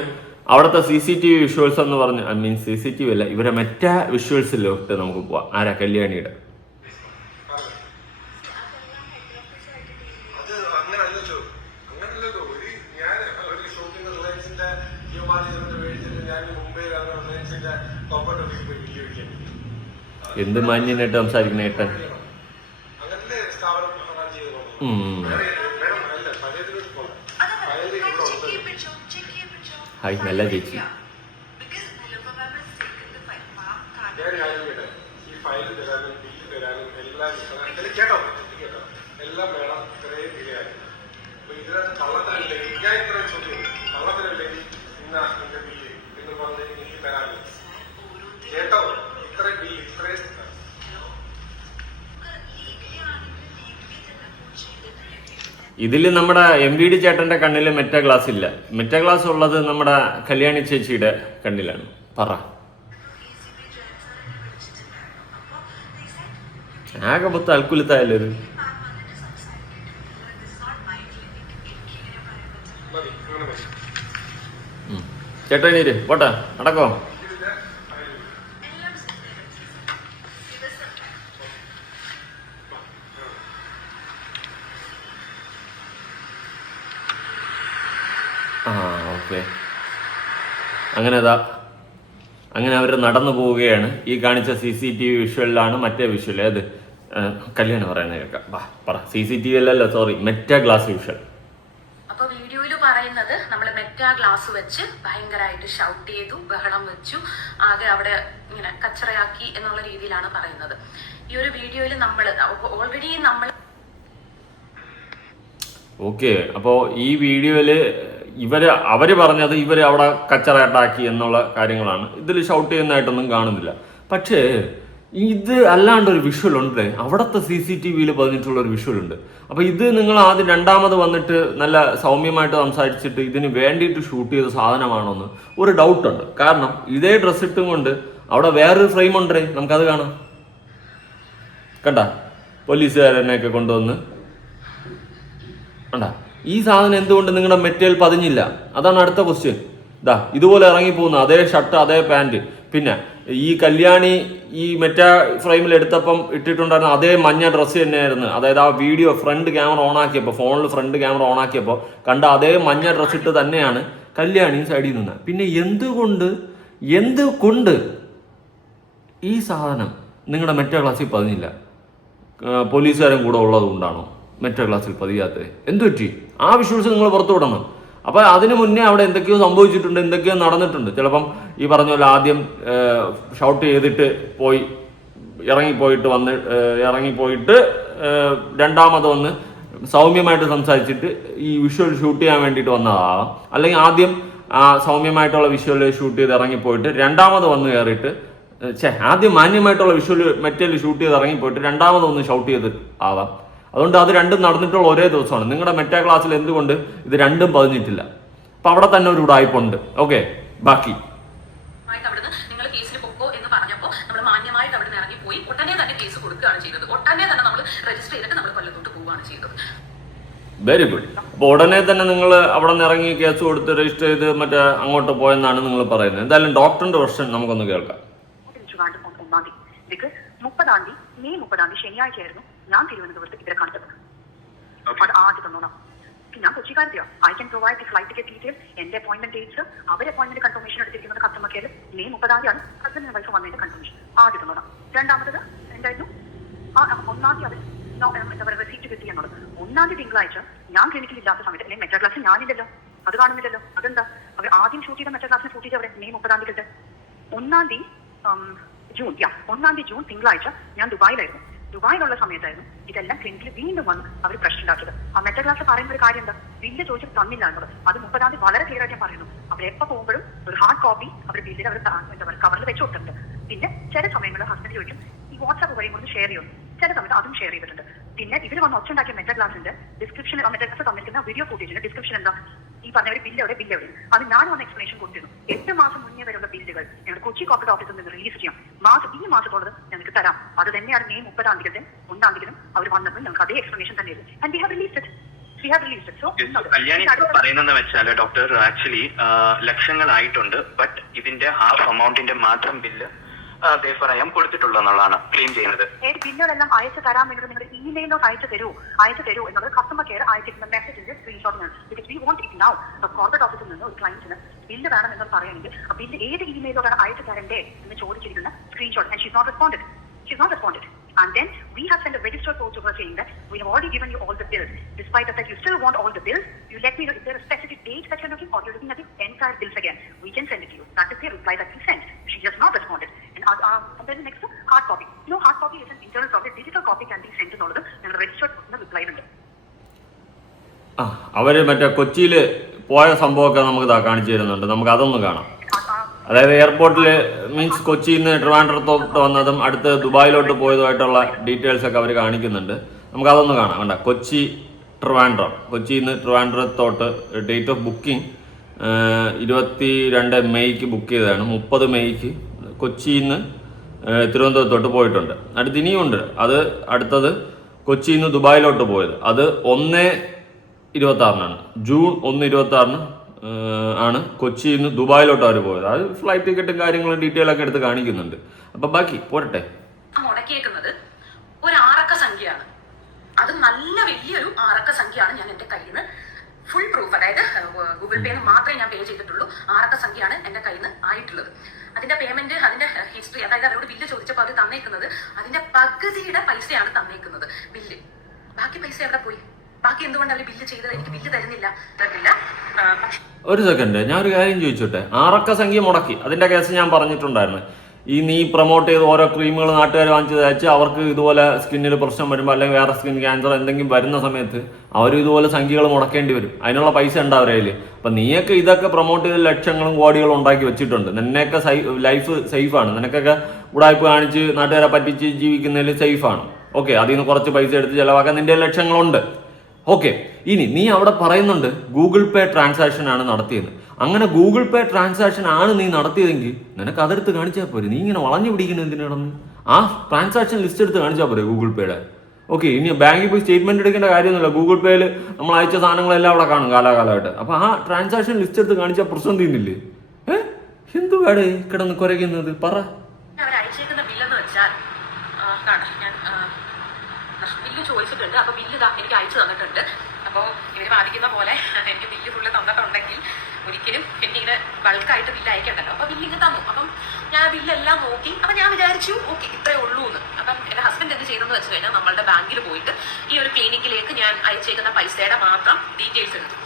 അവിടുത്തെ CCTV വിഷ്വൽസ് എന്ന് പറഞ്ഞ്, CCTV അല്ല, ഇവരെ മറ്റേ വിഷ്വൽസിലോട്ട് നമുക്ക് പോവാം. ആരാ? കല്യാണിയുടെ. എന്ത് മാന്യനായിട്ട് സംസാരിക്കുന്ന ഏട്ടൻ. ഹായ്, നല്ല ചേച്ചി. ഇതിൽ നമ്മുടെ MVD ചേട്ടന്റെ കണ്ണിൽ മെറ്റ ഗ്ലാസ് ഇല്ല. മെറ്റ ഗ്ലാസ് ഉള്ളത് നമ്മുടെ കല്യാണി ചേച്ചിയുടെ കണ്ണിലാണ്. പറ, ആകെ മൊത്തം അൽക്കുലത്തായല്ലോ ഇത്. ചേട്ടാ നീര് പോട്ടെ, നടക്കോ? ഓക്കെ, അങ്ങനെ അവർ നടന്നു പോവുകയാണ്. ഈ കാണിച്ച CCTV വിഷ്വലിലാണ് മറ്റേ വിഷ്വൽ. ഏത് കല്യാണം പറയുന്നത് കേൾക്കാം. പറ. CCTV അല്ലല്ലോ, സോറി, മെറ്റ ഗ്ലാസ് വിഷ്വൽ. അപ്പൊ വീഡിയോയിൽ പറയുന്നത് നമ്മൾ മെറ്റ ഗ്ലാസ് വെച്ച് ഭയങ്കരമായിട്ട് ഷൗട്ട് ചെയ്തു, ബഹളം വെച്ചു, ആകെ അവിടെ ഇങ്ങനെ കച്ചറയാക്കി എന്നുള്ള രീതിയിലാണ് പറയുന്നത്. ഈ ഒരു വീഡിയോയിൽ നമ്മൾ ഓൾറെഡി ഓക്കെ, അപ്പോൾ ഈ വീഡിയോയില് അവര് പറഞ്ഞത് ഇവര് അവിടെ കച്ചറയാട്ടാക്കി എന്നുള്ള കാര്യങ്ങളാണ്. ഇതിൽ ഷൗട്ട് ചെയ്യുന്നതായിട്ടൊന്നും കാണുന്നില്ല. പക്ഷേ ഇത് അല്ലാണ്ട് ഒരു വിഷ്വൽ ഉണ്ട്, അവിടുത്തെ CCTVയിൽ പതിഞ്ഞിട്ടുള്ള ഒരു വിഷ്വൽ ഉണ്ട്. അപ്പൊ ഇത് നിങ്ങൾ ആദ്യം രണ്ടാമത് വന്നിട്ട് നല്ല സൗമ്യമായിട്ട് സംസാരിച്ചിട്ട് ഇതിന് വേണ്ടിയിട്ട് ഷൂട്ട് ചെയ്ത സാധനമാണോന്ന് ഒരു ഡൗട്ട് ഉണ്ട്. കാരണം ഇതേ ഡ്രസ് ഇട്ടും കൊണ്ട് അവിടെ വേറൊരു ഫ്രെയിം ഉണ്ടേ, നമുക്കത് കാണാം. കണ്ട, പോലീസുകാരനെയൊക്കെ കൊണ്ടുവന്ന് കണ്ട. ഈ സാധനം എന്തുകൊണ്ട് നിങ്ങളുടെ മെറ്റീരിയൽ പതിഞ്ഞില്ല? അതാണ് അടുത്ത ക്വസ്റ്റ്യൻ. ഇതുപോലെ ഇറങ്ങിപ്പോകുന്ന അതേ ഷർട്ട്, അതേ പാൻറ്. പിന്നെ ഈ കല്യാണി ഈ മെറ്റാ ഫ്രെയിമിൽ എടുത്തപ്പം ഇട്ടിട്ടുണ്ടായിരുന്ന അതേ മഞ്ഞ ഡ്രസ്സ് തന്നെയായിരുന്നു. അതായത് ആ വീഡിയോ ഫ്രണ്ട് ക്യാമറ ഓൺ ആക്കിയപ്പോൾ, ഫോണിൽ ഫ്രണ്ട് ക്യാമറ ഓൺ ആക്കിയപ്പോൾ കണ്ട അതേ മഞ്ഞ ഡ്രസ്സ് ഇട്ട് തന്നെയാണ് കല്യാണി സൈഡിൽ നിന്ന്. പിന്നെ എന്തുകൊണ്ട് ഈ സാധനം നിങ്ങളുടെ മെറ്റാ ക്ലാസ്സിൽ പതിഞ്ഞില്ല? പോലീസുകാരും കൂടെ ഉള്ളത് കൊണ്ടാണോ മെറ്റാ ക്ലാസ്സിൽ പതിയാത്തത്? എന്തു പറ്റി? ആ വിഷ്വൽസ് നിങ്ങൾ പുറത്തു വിടണം. അപ്പൊ അതിനു മുന്നേ അവിടെ എന്തൊക്കെയോ സംഭവിച്ചിട്ടുണ്ട്, എന്തൊക്കെയോ നടന്നിട്ടുണ്ട്. ചിലപ്പം ഈ പറഞ്ഞ പോലെ ആദ്യം ഷൗട്ട് ചെയ്തിട്ട് ഇറങ്ങിപ്പോയിട്ട് രണ്ടാമത് വന്ന് സൗമ്യമായിട്ട് സംസാരിച്ചിട്ട് ഈ വിഷ്വൽ ഷൂട്ട് ചെയ്യാൻ വേണ്ടിയിട്ട് വന്നതാകാം. അല്ലെങ്കിൽ ആദ്യം സൗമ്യമായിട്ടുള്ള വിഷ്വൽ ഷൂട്ട് ചെയ്ത് ഇറങ്ങിപ്പോയിട്ട് രണ്ടാമത് വന്ന് കയറിയിട്ട് ആദ്യം മാന്യമായിട്ടുള്ള വിഷ്വൽ മെറ്റീരിയൽ ഷൂട്ട് ചെയ്ത് ഇറങ്ങിപ്പോയിട്ട് രണ്ടാമത് ഒന്ന് ഷൗട്ട് ചെയ്ത് ആവാം. അതുകൊണ്ട് അത് രണ്ടും നടന്നിട്ടുള്ള ഒരേ ദിവസമാണ്. നിങ്ങളുടെ മെറ്റാ ക്ലാസ്സിൽ എന്തുകൊണ്ട് ഇത് രണ്ടും പതിഞ്ഞിട്ടില്ല? അപ്പൊ അവിടെ തന്നെ ഒരു ഉടായ്പുണ്ട്. ഓക്കെ, ബാക്കി നിങ്ങൾ കേസിൽ പൊക്കോ എന്ന് പറഞ്ഞപ്പോൾ നമ്മൾ മാന്യമായിട്ട് അവിടെ നിന്ന് ഇറങ്ങിപ്പോയി ഉടനെ തന്നെ കേസ് കൊടുക്കുകയാണ് ചെയ്തത്. ഉടനെ തന്നെ നമ്മൾ രജിസ്റ്റർ ചെയ്തിട്ട് നമ്മൾ കൊല്ലത്തോട്ട് പോവുകയാണ് ചെയ്തത്. Very good. അപ്പൊ ഉടനെ തന്നെ നിങ്ങൾ അവിടെ നിന്ന് ഇറങ്ങി കേസ് കൊടുത്ത് രജിസ്റ്റർ ചെയ്ത് മറ്റേ അങ്ങോട്ട് പോയെന്നാണ് നിങ്ങൾ പറയുന്നത്. എന്തായാലും ഡോക്ടറിന്റെ വെർഷൻ നമുക്കൊന്ന് കേൾക്കാം. മെയ് 30 ശനിയാഴ്ചയായിരുന്നു ഞാൻ തിരുവനന്തപുരത്ത് ഇവരെ കണ്ടത്. അത് ആദ്യം തന്നോണം. ഞാൻ കൊച്ചിക്കാരത്തെയോ I can provide the flight ticket detail, എന്റെ അപ്പോയിന്റ്മെന്റ് ഡേറ്റ്സ്, അവരെ അപ്പോയിന്റ്മെന്റ് കൺഫർമേഷൻ എടുത്തിരിക്കുന്നത് customer care. May 30 husband and wife വന്നതിന്റെ കൺഫർമേഷൻ ആദ്യം തന്നോണം. രണ്ടാമത്തത് എന്തായിരുന്നു? 1 അവർ എന്താ പറയുക റെസീപ്റ്റ് കിട്ടി എന്നുള്ളത്. 1 തിങ്കളാഴ്ച ഞാൻ ക്ലിനിക്കിൽ ഇല്ലാത്ത സമയത്ത് അല്ലെങ്കിൽ മെറ്റാ ക്ലാസ് ഞാനില്ലല്ലോ, അത് കാണുന്നില്ലല്ലോ. അതെന്താ? അവർ ആദ്യം ഷൂട്ട് ചെയ്ത മെറ്റാ ക്ലാസ്സിന് ഷൂട്ട് ചെയ്ത് അവിടെ മെയ് 30 1 ജൂൺ തിങ്കളാഴ്ച ഞാൻ ദുബായിലായിരുന്നു. ദുബായിലുള്ള സമയത്തായിരുന്നു ഇതെല്ലാം ക്ലിനിക്കിൽ വീണ്ടും വന്ന് അവർ പ്രശ്നം ഉണ്ടാക്കിയത്. ആ മെറ്റാ ക്ലാസ് പറയുന്ന ഒരു കാര്യം എന്താ? ബില്ല് ചോദിച്ചിട്ട് തന്നില്ല എന്നുള്ളത്. അത് 30 വളരെ ക്ലിയർ ആയിട്ട് പറയുന്നു. അവരെപ്പോൾ പോകുമ്പോഴും ഒരു ഹാർഡ് കോപ്പി അവർ ബില്ലിൽ അവർ എന്താ പറയുക കവറിൽ വെച്ച് കൊടുത്തിട്ടുണ്ട്. പിന്നെ ചില സമയങ്ങളിൽ ഹസ്ബൻഡ് ചോദിക്കും ഈ വാട്സാപ്പ് വഴി കൊണ്ട് ഷെയർ ചെയ്യുന്നു. ചില സമയത്ത് അതും ഷെയർ ചെയ്തിട്ടുണ്ട്. പിന്നെ ഇവർ വന്ന് ഒച്ചുണ്ടാക്കിയ മെറ്റാ ക്ലാസിന്റെ ഡിസ്ക്രിപ്ഷൻ, മെറ്റാ ക്ലാസ് തന്നിരിക്കുന്ന വീഡിയോ ഫുട്ടേജിന്റെ ഡിസ്ക്രിപ്ഷൻ എന്താ? ഈ പറഞ്ഞ ബില്ല് എവിടെ? അത് ഞാൻ വന്ന് എക്സ്പ്ലനേഷൻ കൊടുത്തിരുന്നു. 8 മാസം മുന്നേ വരെയുള്ള ബില്ലുകൾ ഞങ്ങൾ കൊച്ചി കോർപ്പറേറ്റ് ഓഫീസിൽ നിന്ന് റിലീസ് ചെയ്യാം. ഈ മാസത്തോട് ഞങ്ങൾക്ക് തരാം. അത് തന്നെയാണ് മെയ് 30 1 അവർ വന്നപ്പോൾ ഞങ്ങൾക്ക് അതേ എക്സ്പ്ലനേഷൻ തന്നെയായിരുന്നു. And we have released it. Kalyani പറയുന്നതെന്ന് വെച്ചാൽ ഡോക്ടർ ആക്ച്വലി ലക്ഷങ്ങളായിട്ടുണ്ട്. ബട്ട് ഇതിന്റെ ഹാഫ് എമൗണ്ടിന്റെ മാത്രം ബില്ല് പറയാൻ കൊടുത്തിട്ടുള്ളൂ എന്നുള്ളതാണ് ക്ലെയിം ചെയ്യുന്നത്. ബില്ലുകളെല്ലാം അയച്ചു തരാൻ വേണ്ടി നിങ്ങൾ ഇമെയിലോ അയച്ചു തരൂ എന്നുള്ളത് കസ്റ്റമർ കെയർ അയച്ചിരുന്ന മെസ്സേജിന്റെ സ്ക്രീൻഷോട്ടാണ്. Because we want it now. Corporate ഓഫീസിൽ നിന്ന് ഒരു ക്ലയന്റിന് ബില്ല് വേണമെന്ന് പറയുകയാണെങ്കിൽ ആ ബില്ല് ഏത് ഇമെയിലോടാണ് അയച്ചു തരണ്ടേ എന്ന് ചോദിച്ചിരിക്കുന്ന screenshot. And she's not responded. And then we have sent a registered code to her saying that we have already given you all the bills. Despite the fact you still want all the bills, you let me know if there are specific dates that you're looking, or you're looking at the entire bills again. We can send it to you. That is the reply that we sent. She has not responded. And then the next hard copy. Hard copy is an internal copy. Digital copy can be sent എന്നുള്ളത് ഞങ്ങൾ registered code reply ഉണ്ട്. അവര് മറ്റേ കൊച്ചിയിൽ പോയ സംഭവമൊക്കെ നമുക്ക് കാണിച്ചു തരുന്നുണ്ട്. നമുക്ക് അതൊന്ന് കാണാം. അതായത് എയർപോർട്ടിൽ മീൻസ് കൊച്ചിയിൽ നിന്ന് ട്രിവാൻഡ്രത്തോട്ട് വന്നതും അടുത്ത് ദുബായിലോട്ട് പോയതുമായിട്ടുള്ള ഡീറ്റെയിൽസ് ഒക്കെ അവർ കാണിക്കുന്നുണ്ട്. നമുക്ക് അതൊന്ന് കാണാം. കണ്ട, കൊച്ചി ട്രിവാൻഡ്രം, കൊച്ചിയിൽ നിന്ന് ട്രിവാൻഡ്രത്തോട്ട് ഡേറ്റ് ഓഫ് ബുക്കിംഗ് 22 മെയ്ക്ക് ബുക്ക് ചെയ്തതാണ്. 30 മെയ്ക്ക് കൊച്ചിയിൽ നിന്ന് തിരുവനന്തപുരത്തോട്ട് പോയിട്ടുണ്ട്. അടുത്ത് ഇനിയുണ്ട്. അത് അടുത്തത് കൊച്ചിയിൽ നിന്ന് ദുബായിലോട്ട് പോയത് അത് 1/26 ജൂൺ 1/26 ആണ് കൊച്ചിയിൽ നിന്ന് ദുബായിലോട്ട് അവർ പോയത്. അത് ഫ്ലൈറ്റ് ടിക്കറ്റും കാര്യങ്ങളും ഡീറ്റെയിൽ ഒക്കെ എടുത്ത് കാണിക്കുന്നുണ്ട്. അപ്പം ബാക്കി പോരട്ടെ. മുടക്കിയേക്കുന്നത് ഒരു ആറക്ക സംഖ്യയാണ്. അത് നല്ല വലിയൊരു ആറക്ക സംഖ്യയാണ്. ഞാൻ എൻ്റെ കയ്യിൽ നിന്ന് ഫുൾ പ്രൂഫ്, അതായത് ഗൂഗിൾ പേന്ന് മാത്രമേ ഞാൻ പേ ചെയ്തിട്ടുള്ളൂ. ആറക്ക സംഖ്യയാണ് എൻ്റെ കയ്യിൽ നിന്ന് ആയിട്ടുള്ളത്. അതിന്റെ പേയ്മെന്റ്, അതിന്റെ ഹിസ്റ്ററി, അതായത് അവരോട് ബില്ല് ചോദിച്ചപ്പോൾ അവർ തന്നേക്കുന്നത് അതിന്റെ പകുതിയുടെ പൈസയാണ് തന്നേക്കുന്നത് ബില്ല്. ബാക്കി പൈസ എവിടെ പോയി? ബാക്കി എന്തുകൊണ്ട് അവർ ബില്ല് ചെയ്തത്? എനിക്ക് ബില്ല് തരുന്നില്ല. ഒരു സെക്കൻഡ്, ഞാൻ ഒരു കാര്യം ചോദിച്ചോട്ടെ. ആറക്ക സംഖ്യ മുടക്കി, അതിന്റെ കേസ് ഞാൻ പറഞ്ഞിട്ടുണ്ടായിരുന്നു. ഈ നീ പ്രൊമോട്ട് ചെയ്ത് ഓരോ ക്രീമുകൾ നാട്ടുകാർ വാങ്ങിച്ച് തയ്ച്ച് അവർക്ക് ഇതുപോലെ സ്കിന്നിൽ പ്രശ്നം വരുമ്പോൾ അല്ലെങ്കിൽ വേറെ സ്കിൻ ക്യാൻസർ എന്തെങ്കിലും വരുന്ന സമയത്ത് അവരും ഇതുപോലെ സംഖ്യകൾ മുടക്കേണ്ടി വരും. അതിനുള്ള പൈസ ഉണ്ട് അവരുടെ കയ്യിൽ. അപ്പം നീയൊക്കെ ഇതൊക്കെ പ്രൊമോട്ട് ചെയ്ത് ലക്ഷങ്ങളും കോടികളും ഉണ്ടാക്കി വെച്ചിട്ടുണ്ട്. നിന്നെയൊക്കെ ലൈഫ് സേഫാണ്. നിനക്കൊക്കെ ഉടായ്പ കാണിച്ച് നാട്ടുകാരെ പറ്റിച്ച് ജീവിക്കുന്നതിൽ സേഫാണ്. ഓക്കെ, അതിൽ നിന്ന് കുറച്ച് പൈസ എടുത്ത് ചിലവാക്കാൻ നിന്റെ ലക്ഷ്യങ്ങളുണ്ട്. ഓക്കെ, ഇനി നീ അവിടെ പറയുന്നുണ്ട് ഗൂഗിൾ പേ ട്രാൻസാക്ഷൻ ആണ് നടത്തിയത്. അങ്ങനെ ഗൂഗിൾ പേ ട്രാൻസാക്ഷൻ ആണ് നീ നടത്തിയതെങ്കിൽ നിനക്ക് അതെടുത്ത് കാണിച്ചാൽ പോരെ. നീ ഇങ്ങനെ വളഞ്ഞു പിടിക്കുന്നത് എന്തിനാണെന്ന്? ആ ട്രാൻസാക്ഷൻ ലിസ്റ്റ് എടുത്ത് കാണിച്ചാൽ പോരെ ഗൂഗിൾ പേയുടെ. ഓക്കെ, ഇനി ബാങ്കിൽ പോയി സ്റ്റേറ്റ്മെന്റ് എടുക്കേണ്ട കാര്യമൊന്നുമില്ല. ഗൂഗിൾ പേയിൽ നമ്മൾ അയച്ച സാധനങ്ങളെല്ലാം അവിടെ കാണും കാലാകാലമായിട്ട്. അപ്പോൾ ആ ട്രാൻസാക്ഷൻ ലിസ്റ്റ് എടുത്ത് കാണിച്ചാൽ പ്രശ്നം തീർന്നില്ലേ? എന്തുവാടേ കിടന്ന് കുരയ്ക്കുന്നത്? പറ. അവരയച്ചേക്കുന്ന ബില്ലെന്ന് വെച്ചാൽ ബില്ല് ചോദിച്ചിട്ടുണ്ട്. അപ്പൊ ബില്ല് എനിക്ക് അയച്ചു തന്നിട്ടുണ്ട്. അപ്പോൾ ഇവർ വാദിക്കുന്ന പോലെ എനിക്ക് ബില്ല് ഫുള്ള് തന്നിട്ടുണ്ടെങ്കിൽ ഒരിക്കലും എനിക്കിങ്ങനെ ബൾക്കായിട്ട് ബില്ല് അയക്കണ്ടല്ലോ. അപ്പൊ ബില്ലിങ് തന്നു. അപ്പം ഞാൻ ബില്ലെല്ലാം നോക്കി. അപ്പം ഞാൻ വിചാരിച്ചു ഓക്കെ ഇത്രേ ഉള്ളൂ എന്ന്. അപ്പം എൻ്റെ ഹസ്ബൻഡ് എന്ത് ചെയ്തെന്ന് വെച്ച് കഴിഞ്ഞാൽ നമ്മളുടെ ബാങ്കിൽ പോയിട്ട് ഈ ഒരു ക്ലിനിക്കിലേക്ക് ഞാൻ അയച്ചേക്കുന്ന പൈസയുടെ മാത്രം ഡീറ്റെയിൽസ് എടുത്തു.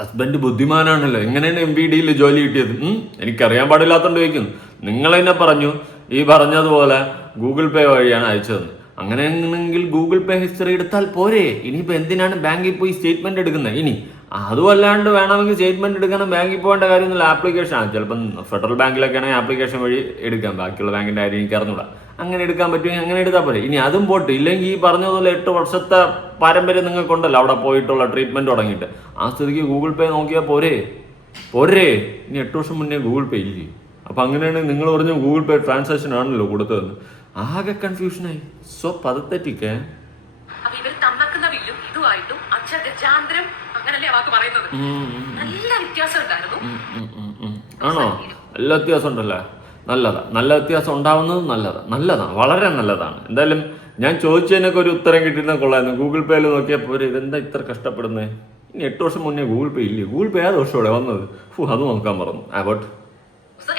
ഹസ്ബൻഡ് ബുദ്ധിമാനാണല്ലോ. എങ്ങനെയാണ് MBDയിൽ ജോലി കിട്ടിയത്? എനിക്കറിയാൻ പാടില്ലാത്തോണ്ട് ചോദിക്കുന്നു. നിങ്ങൾ തന്നെ പറഞ്ഞു ഈ പറഞ്ഞതുപോലെ ഗൂഗിൾ പേ വഴിയാണ് അയച്ചതെന്ന്. അങ്ങനെയാണെങ്കിൽ ഗൂഗിൾ പേ ഹിസ്റ്ററി എടുത്താൽ പോരെ? ഇനിയിപ്പോൾ എന്തിനാണ് ബാങ്കിൽ പോയി സ്റ്റേറ്റ്മെന്റ് എടുക്കുന്നത്? ഇനി അതുമല്ലാണ്ട് വേണമെങ്കിൽ സ്റ്റേറ്റ്മെന്റ് എടുക്കണം, ബാങ്കിൽ പോകേണ്ട കാര്യമൊന്നുമില്ല. ആപ്ലിക്കേഷനാണ്. ചിലപ്പം ഫെഡറൽ ബാങ്കിലൊക്കെ ആണെങ്കിൽ ആപ്ലിക്കേഷൻ വഴി എടുക്കാം. ബാക്കിയുള്ള ബാങ്കിൻ്റെ കാര്യം എനിക്ക് അറിഞ്ഞൂടാ. അങ്ങനെ എടുക്കാൻ പറ്റുമെങ്കിൽ അങ്ങനെ എടുത്താൽ പോരെ. ഇനി അതും പോട്ട് ഇല്ലെങ്കിൽ ഈ പറഞ്ഞതുപോലെ 8 വർഷത്തെ പാരമ്പര്യം നിങ്ങൾക്കുണ്ടല്ലോ അവിടെ പോയിട്ടുള്ള ട്രീറ്റ്മെന്റ് തുടങ്ങിയിട്ട്. ആ സ്ഥിതിക്ക് ഗൂഗിൾ പേ നോക്കിയാൽ പോരെ? ഇനി 8 വർഷം മുന്നേ ഗൂഗിൾ പേ ഇല്ലേ? അപ്പം അങ്ങനെയാണെങ്കിൽ നിങ്ങൾ പറഞ്ഞു ഗൂഗിൾ പേ ട്രാൻസാക്ഷൻ ആണല്ലോ കൊടുത്തതെന്ന്. ആകെ കൺഫ്യൂഷനായി. സോ പതത്തറ്റിക്കേ. അപ്പൊ ഇവർ തന്നക്കുന്ന ബില്ലും ഇതുമായിട്ടും അക്ഷരജാന്തരം അങ്ങനല്ലേ വാക്ക് പറയുന്നത്. നല്ല വ്യത്യാസം ഉണ്ടായിരുന്നു. ആണോ? നല്ല വ്യത്യാസം ഉണ്ടല്ലേ? നല്ലതാ. നല്ല വ്യത്യാസം ഉണ്ടാവുന്നത് നല്ലതാണ്, വളരെ നല്ലതാണ്. എന്തായാലും ഞാൻ ചോദിച്ചതിനൊക്കെ ഒരു ഉത്തരം കിട്ടിയിരുന്ന കൊള്ളായിരുന്നു. ഗൂഗിൾ പേയിൽ നോക്കിയപ്പോൾ ഇതെന്താ ഇത്ര കഷ്ടപ്പെടുന്നത്? ഇനി 8 വർഷം മുന്നേ ഗൂഗിൾ പേ ഇല്ലേ? ഗൂഗിൾ പേ ഏത് വർഷമോടെ വന്നത്? അത് നോക്കാൻ പറഞ്ഞു.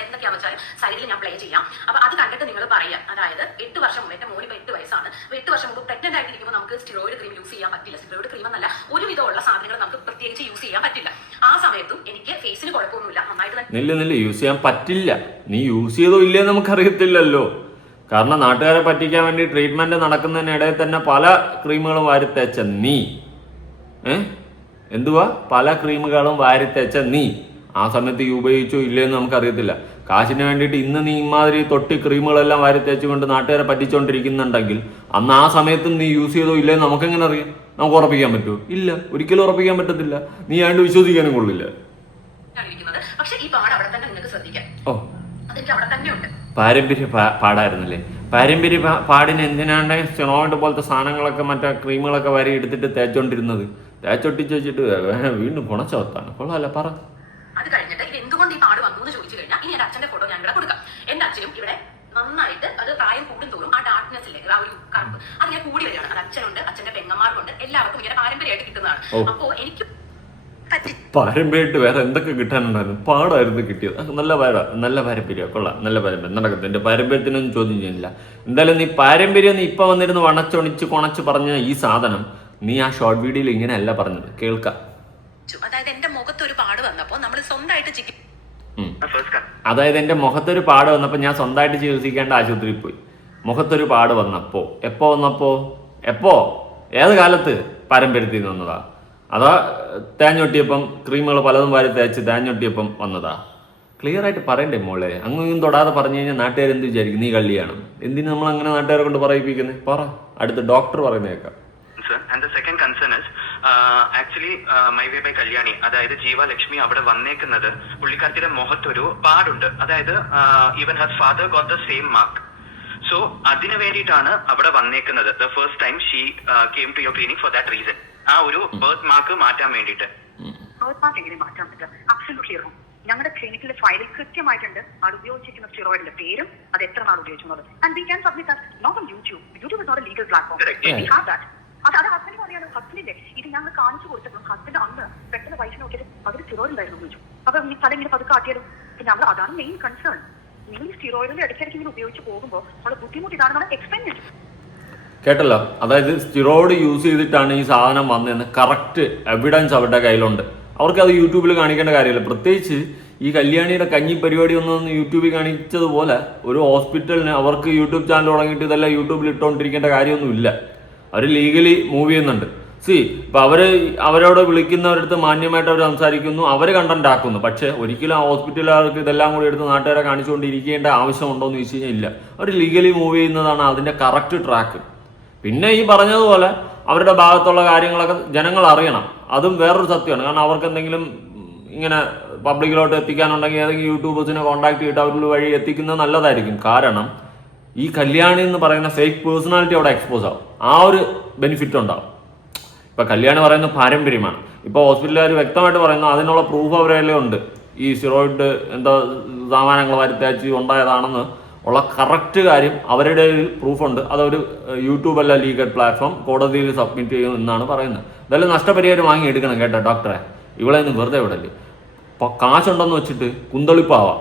എന്തൊക്കെയാണെന്ന് വെച്ചാൽ സൈഡിൽ ഞാൻ പ്ലേ ചെയ്യാം. അപ്പൊ അത് കണ്ടിട്ട് നിങ്ങൾ പറയാം. അതായത് 8 വർഷം മുമ്പ്, എന്റെ മോന് ഇപ്പൊ 8 വയസ്സാണ്. 8 വർഷം മുമ്പ് പ്രഗ്നന്റ് ആയിട്ടിരിക്കുമ്പോൾ നമുക്ക് സ്റ്റിറോയിഡ് ക്രീം യൂസ് ചെയ്യാൻ പറ്റില്ല. സ്റ്റിറോയിഡ് ക്രീം എന്നല്ല, ഒരുവിധമുള്ള സാധനങ്ങൾ നമുക്ക് പ്രത്യേകിച്ച് യൂസ് ചെയ്യാൻ പറ്റില്ല. ആ സമയത്തും എനിക്ക് ഫേസിന് കുഴപ്പമൊന്നുമില്ല, നന്നായിട്ട് നെല്ല് യൂസ് ചെയ്യാൻ പറ്റില്ല. നീ യൂസ് ചെയ്തോ ഇല്ലേ നമുക്കറിയത്തില്ലല്ലോ. കാരണം നാട്ടുകാരെ പറ്റിക്കാൻ വേണ്ടി ട്രീറ്റ്മെന്റ് നടക്കുന്നതിനിടയിൽ തന്നെ പല ക്രീമുകളും വാരിത്തേച്ച നീ പല ക്രീമുകളും വാരിത്തേച്ച നീ ആ സമയത്ത് ഉപയോഗിച്ചോ ഇല്ലേന്ന് നമുക്കറിയത്തില്ല. കാശിന് വേണ്ടിയിട്ട് ഇന്ന് നീ ഇമാതിരി തൊട്ടി ക്രീമുകളെല്ലാം വാരിത്തേച്ചുകൊണ്ട് നാട്ടുകാരെ പറ്റിച്ചുകൊണ്ടിരിക്കുന്നുണ്ടെങ്കിൽ അന്ന് ആ സമയത്തും നീ യൂസ് ചെയ്തോ ഇല്ലേന്ന് നമുക്കെങ്ങനെ അറിയാം? നമുക്ക് ഉറപ്പിക്കാൻ പറ്റുമോ? ഇല്ല, ഒരിക്കലും ഉറപ്പിക്കാൻ പറ്റത്തില്ല. നീ ആണ്ട് വിശ്വസിക്കാനും കൊള്ളില്ല. പക്ഷേ ഈ പാട് അവിടെ തന്നെ നിങ്ങൾക്ക് ശ്രദ്ധിക്കാം. അതെനിക്ക് അവിടെ തന്നെ ഉണ്ട്. പാരമ്പര്യ പാടായിരുന്നല്ലേ? പാരമ്പര്യ പാടിന് എന്തിനാണ്ട് സ്റ്റിറോയിഡ് പോലത്തെ സാധനങ്ങളൊക്കെ മറ്റേ ക്രീമുകളൊക്കെ വരി എടുത്തിട്ട് തേച്ചോണ്ടിരുന്നത്? തേച്ചൊട്ടിച്ച് വെച്ചിട്ട് വീണ്ടും കുണച്ചവത്താണ്. കൊള്ളാല്ല, പറ. അത് കഴിഞ്ഞിട്ട് ഇത് എന്തുകൊണ്ട് ഈ പാട് വന്നു എന്ന് ചോദിച്ചു കഴിഞ്ഞാൽ ഇനി എന്റെ അച്ഛന്റെ ഫോട്ടോ ഞാൻ ഇവിടെ കൊടുക്കാം. എന്റെ അച്ഛനും ഇവിടെ നന്നായിട്ട് അത് പ്രായം കൂടുന്തോറും ആ ഡാർക്ക്നെസ് ഇല്ലേ, ആ ഒരു കറുപ്പ് അതിങ്ങനെ കൂടി വരികയാണ്. അത് അച്ഛനുണ്ട്, അച്ഛന്റെ പെങ്ങന്മാർക്കുണ്ട്, എല്ലാവർക്കും ഇങ്ങനെ പാരമ്പര്യമായിട്ട് കിട്ടുന്നതാണ്. അപ്പോ എനിക്ക് പാരമ്പര്യമായിട്ട് വേറെ എന്തൊക്കെ കിട്ടാനുണ്ടായിരുന്നു? പാടായിരുന്നു കിട്ടിയത്. നല്ല പാരമ്പര്യം, കൊള്ളാം, നല്ല പാരമ്പര്യം നടക്കുന്നത്. എന്റെ പാരമ്പര്യത്തിനൊന്നും ചോദ്യം ചെയ്യുന്നില്ല. എന്തായാലും നീ പാരമ്പര്യം നീ ഇപ്പൊ വന്നിരുന്ന് വണച്ചൊണിച്ച് കുണച്ച് പറഞ്ഞ ഈ സാധനം നീ ആ ഷോർട്ട് വീഡിയോയിൽ ഇങ്ങനെയല്ല പറഞ്ഞത്. കേൾക്കാം. അതായത് എന്റെ മുഖത്തൊരു പാട് വന്നപ്പോ നമ്മൾ സ്വന്തമായിട്ട് അതായത് എന്റെ മുഖത്തൊരു പാട് വന്നപ്പോ ഞാൻ സ്വന്തമായിട്ട് ചികിത്സിക്കേണ്ട ആശുപത്രിയിൽ പോയി. മുഖത്തൊരു പാട് വന്നപ്പോ എപ്പോ ഏത് കാലത്ത്? പാരമ്പര്യത്തിൽ നിന്ന് വന്നതാ? അതാ തേഞ്ഞൊട്ടിയപ്പം ക്രീമുകൾ പലതും വാരി തേച്ച് തേഞ്ഞൊട്ടിയപ്പം വന്നതാ? ക്ലിയർ ആയിട്ട് പറയണ്ടേ മോളെ? അങ്ങും തൊടാതെ പറഞ്ഞു കഴിഞ്ഞാൽ നാട്ടുകാർ എന്ത് വിചാരിക്കും? നീ കള്ളിയാണ്. എന്തിനു നമ്മൾ അങ്ങനെ നാട്ടുകാരെ കൊണ്ട് പറയിപ്പിക്കുന്നത്? പറ. അടുത്ത ഡോക്ടർ പറയുന്നേക്കാം. And the second concern is actually my way by Kalyani, അതായത് ജീവലക്ഷ്മി അവിടെ വന്നേക്കുന്നത് പുള്ളിക്കാരത്തിന്റെ മുഖത്തൊരു പാടുണ്ട്, അതായത് even her father got the same mark. So അതിനു വേണ്ടിയിട്ടാണ് അവിടെ വന്നേക്കുന്നത്. The first time she came to your clinic for that reason. ആ ഒരു ബർത്ത് മാർക്ക് മാറ്റാൻ വേണ്ടിയിട്ട്. ബർത്ത് മാർക്ക് എങ്ങനെ മാറ്റാൻ പറ്റുക? Absolutely wrong. ഞങ്ങളുടെ ക്ലിനിക്കിലെ ഫയലിൽ കൃത്യമായിട്ടുണ്ട് ആൾ ഉപയോഗിച്ചിരിക്കുന്ന സ്റ്റിറോയിഡിന്റെ പേരും അത് എത്ര നാൾ ഉപയോഗിക്കുന്നത്. And we can submit that not on YouTube. YouTube is not a legal platform. We have that. അത് ഹസ്ബൻഡിന് അറിയാലോ. ഹസ്ബൻഡിന്റെ ഇത് ഞങ്ങൾ കാണിച്ചു കൊടുത്തപ്പോൾ ഹസ്ബൻഡ് അന്ന് പെട്ടെന്ന് വൈഫിനെ നോക്കിയിട്ട് അതിൽ സ്റ്റിറോയിഡ് ഉണ്ടായിരുന്നു ചോദിച്ചു. അപ്പൊ ഈ തല ഇങ്ങനെ പതുക്കെ ആക്കിയാലും ഞങ്ങൾ അതാണ് മെയിൻ കൺസേൺ. നിങ്ങൾ ഈ സ്റ്റിറോയിഡിന്റെ ഇടയ്ക്കിടയ്ക്ക് ഇങ്ങനെ ഉപയോഗിച്ച് പോകുമ്പോൾ നമ്മുടെ ബുദ്ധിമുട്ട് ഇതാണ് നമ്മൾ എക്സ്പ്ലെയിൻ ചെയ്തു. കേട്ടല്ലോ, അതായത് സ്റ്റിറോയിഡ് യൂസ് ചെയ്തിട്ടാണ് ഈ സാധനം വന്നതെന്ന് കറക്റ്റ് എവിഡൻസ് അവരുടെ കയ്യിലുണ്ട്. അവർക്ക് അത് യൂട്യൂബിൽ കാണിക്കേണ്ട കാര്യമില്ല. പ്രത്യേകിച്ച് ഈ കല്യാണിയുടെ കഞ്ഞി പരിപാടി ഒന്നും യൂട്യൂബിൽ കാണിച്ചതുപോലെ ഒരു ഹോസ്പിറ്റലിന് അവർക്ക് യൂട്യൂബ് ചാനൽ തുടങ്ങിയിട്ട് ഇതെല്ലാം യൂട്യൂബിൽ ഇട്ടുകൊണ്ടിരിക്കേണ്ട കാര്യമൊന്നുമില്ല. അവർ ലീഗലി മൂവ് ചെയ്യുന്നുണ്ട്. ഇപ്പം അവരോട് വിളിക്കുന്നവരടുത്ത് മാന്യമായിട്ട് അവർ സംസാരിക്കുന്നു, അവർ കണ്ടന്റ് ആക്കുന്നു. പക്ഷേ ഒരിക്കലും ആ ഹോസ്പിറ്റലുകാർക്ക് ഇതെല്ലാം കൂടി എടുത്ത് നാട്ടുകാരെ കാണിച്ചുകൊണ്ടിരിക്കേണ്ട ആവശ്യമുണ്ടോ എന്ന് ചോദിച്ചു കഴിഞ്ഞാൽ ഇല്ല. അവർ ലീഗലി മൂവ് ചെയ്യുന്നതാണ് അതിൻ്റെ കറക്റ്റ് ട്രാക്ക്. പിന്നെ ഈ പറഞ്ഞതുപോലെ അവരുടെ ഭാഗത്തുള്ള കാര്യങ്ങളൊക്കെ ജനങ്ങൾ അറിയണം. അതും വേറൊരു സത്യമാണ്. കാരണം അവർക്ക് എന്തെങ്കിലും ഇങ്ങനെ പബ്ലിക്കിലോട്ട് എത്തിക്കാനുണ്ടെങ്കിൽ ഏതെങ്കിലും യൂട്യൂബേഴ്സിനെ കോൺടാക്ട് ചെയ്തിട്ട് അവരുടെ വഴി എത്തിക്കുന്നത് നല്ലതായിരിക്കും. കാരണം ഈ കല്യാണി എന്ന് പറയുന്ന ഫേക്ക് പേഴ്സണാലിറ്റി അവിടെ എക്സ്പോസ് ആവും. ആ ഒരു ബെനിഫിറ്റ് ഉണ്ടാവും. ഇപ്പം കല്യാണി പറയുന്നത് പാരമ്പര്യമാണ്. ഇപ്പോൾ ഹോസ്പിറ്റലുകാർ വ്യക്തമായിട്ട് പറയുന്നു അതിനുള്ള പ്രൂഫ് അവരെല്ലാം ഉണ്ട്. ഈ സ്റ്റിറോയിഡ് എന്താ സാമാനങ്ങൾ വരുത്തേച്ച് ഉണ്ടായതാണെന്ന് ഉള്ള കറക്റ്റ് കാര്യം അവരുടെ പ്രൂഫുണ്ട്. അതൊരു യൂട്യൂബല്ല ലീഗൽ പ്ലാറ്റ്ഫോം കോടതിയിൽ സബ്മിറ്റ് ചെയ്യും എന്നാണ് പറയുന്നത്. ഇതെല്ലാം നഷ്ടപരിഹാരം വാങ്ങി എടുക്കണം കേട്ടോ ഡോക്ടറെ. ഇവളെ ഒന്ന് വെറുതെ വിടല്ലേ. കാശുണ്ടെന്ന് വെച്ചിട്ട് കുന്തളിപ്പാവാം,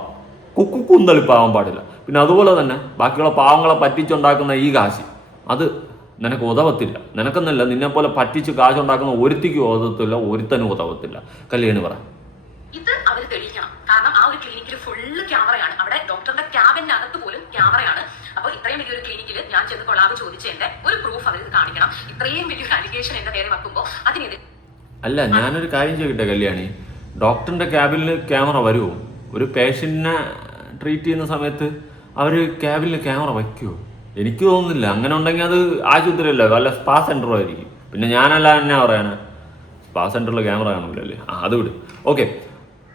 കുന്തളിപ്പാവാൻ പാടില്ല. പിന്നെ അതുപോലെ തന്നെ ബാക്കിയുള്ള പാവങ്ങളെ പറ്റിച്ചുണ്ടാക്കുന്ന ഈ കാശ് അത് നിനക്ക് ഉതവത്തില്ല. നിനക്കെന്നല്ല, നിന്നെപ്പോലെ പറ്റിച്ച് കാശുണ്ടാക്കുന്ന ഒരുത്തിക്കും ഉതവത്തില്ല, ഒരുത്തനും ഉതവത്തില്ല. കല്യാണി പറ. ഇത് അവർ തെളിയിക്കണം. കാരണം ആ ഒരു ക്ലിനിക്കിൽ ഫുള്ള് ക്യാമറയാണ്. അവിടെ ഡോക്ടറുടെ ക്യാബിനകത്ത് പോലും ക്യാമറയാണ്. അപ്പൊ ഇത്രയും വലിയൊരു ക്ലിനിക്കിൽ ഞാൻ ചെന്ന് കൊളാബ് ചോദിച്ചതിന്റെ ഒരു പ്രൂഫ് അവർ കാണിക്കണം. ഇത്രയും വലിയൊരു അലിഗേഷൻ എന്റെ നേരെ വെക്കുമ്പോൾ അതിനെതിരെ അല്ല, ഞാനൊരു കാര്യം ചോദിക്കട്ടെ കല്യാണി, ഡോക്ടറിന്റെ ക്യാബിനിൽ ക്യാമറ വരുമോ? ഒരു പേഷ്യന്റിനെ ട്രീറ്റ് ചെയ്യുന്ന സമയത്ത് അവർ ക്യാബിനിൽ ക്യാമറ വയ്ക്കുമോ? എനിക്ക് തോന്നുന്നില്ല. അങ്ങനെ ഉണ്ടെങ്കിൽ അത് ആശുപത്രിയല്ല, വല്ല സ്പാ സെന്ററും ആയിരിക്കും. പിന്നെ ഞാനല്ല എന്നാ പറയാനാ, സ്പാ സെന്ററിൽ ക്യാമറ കാണില്ലല്ലേ. അത് വിട്. ഓക്കെ,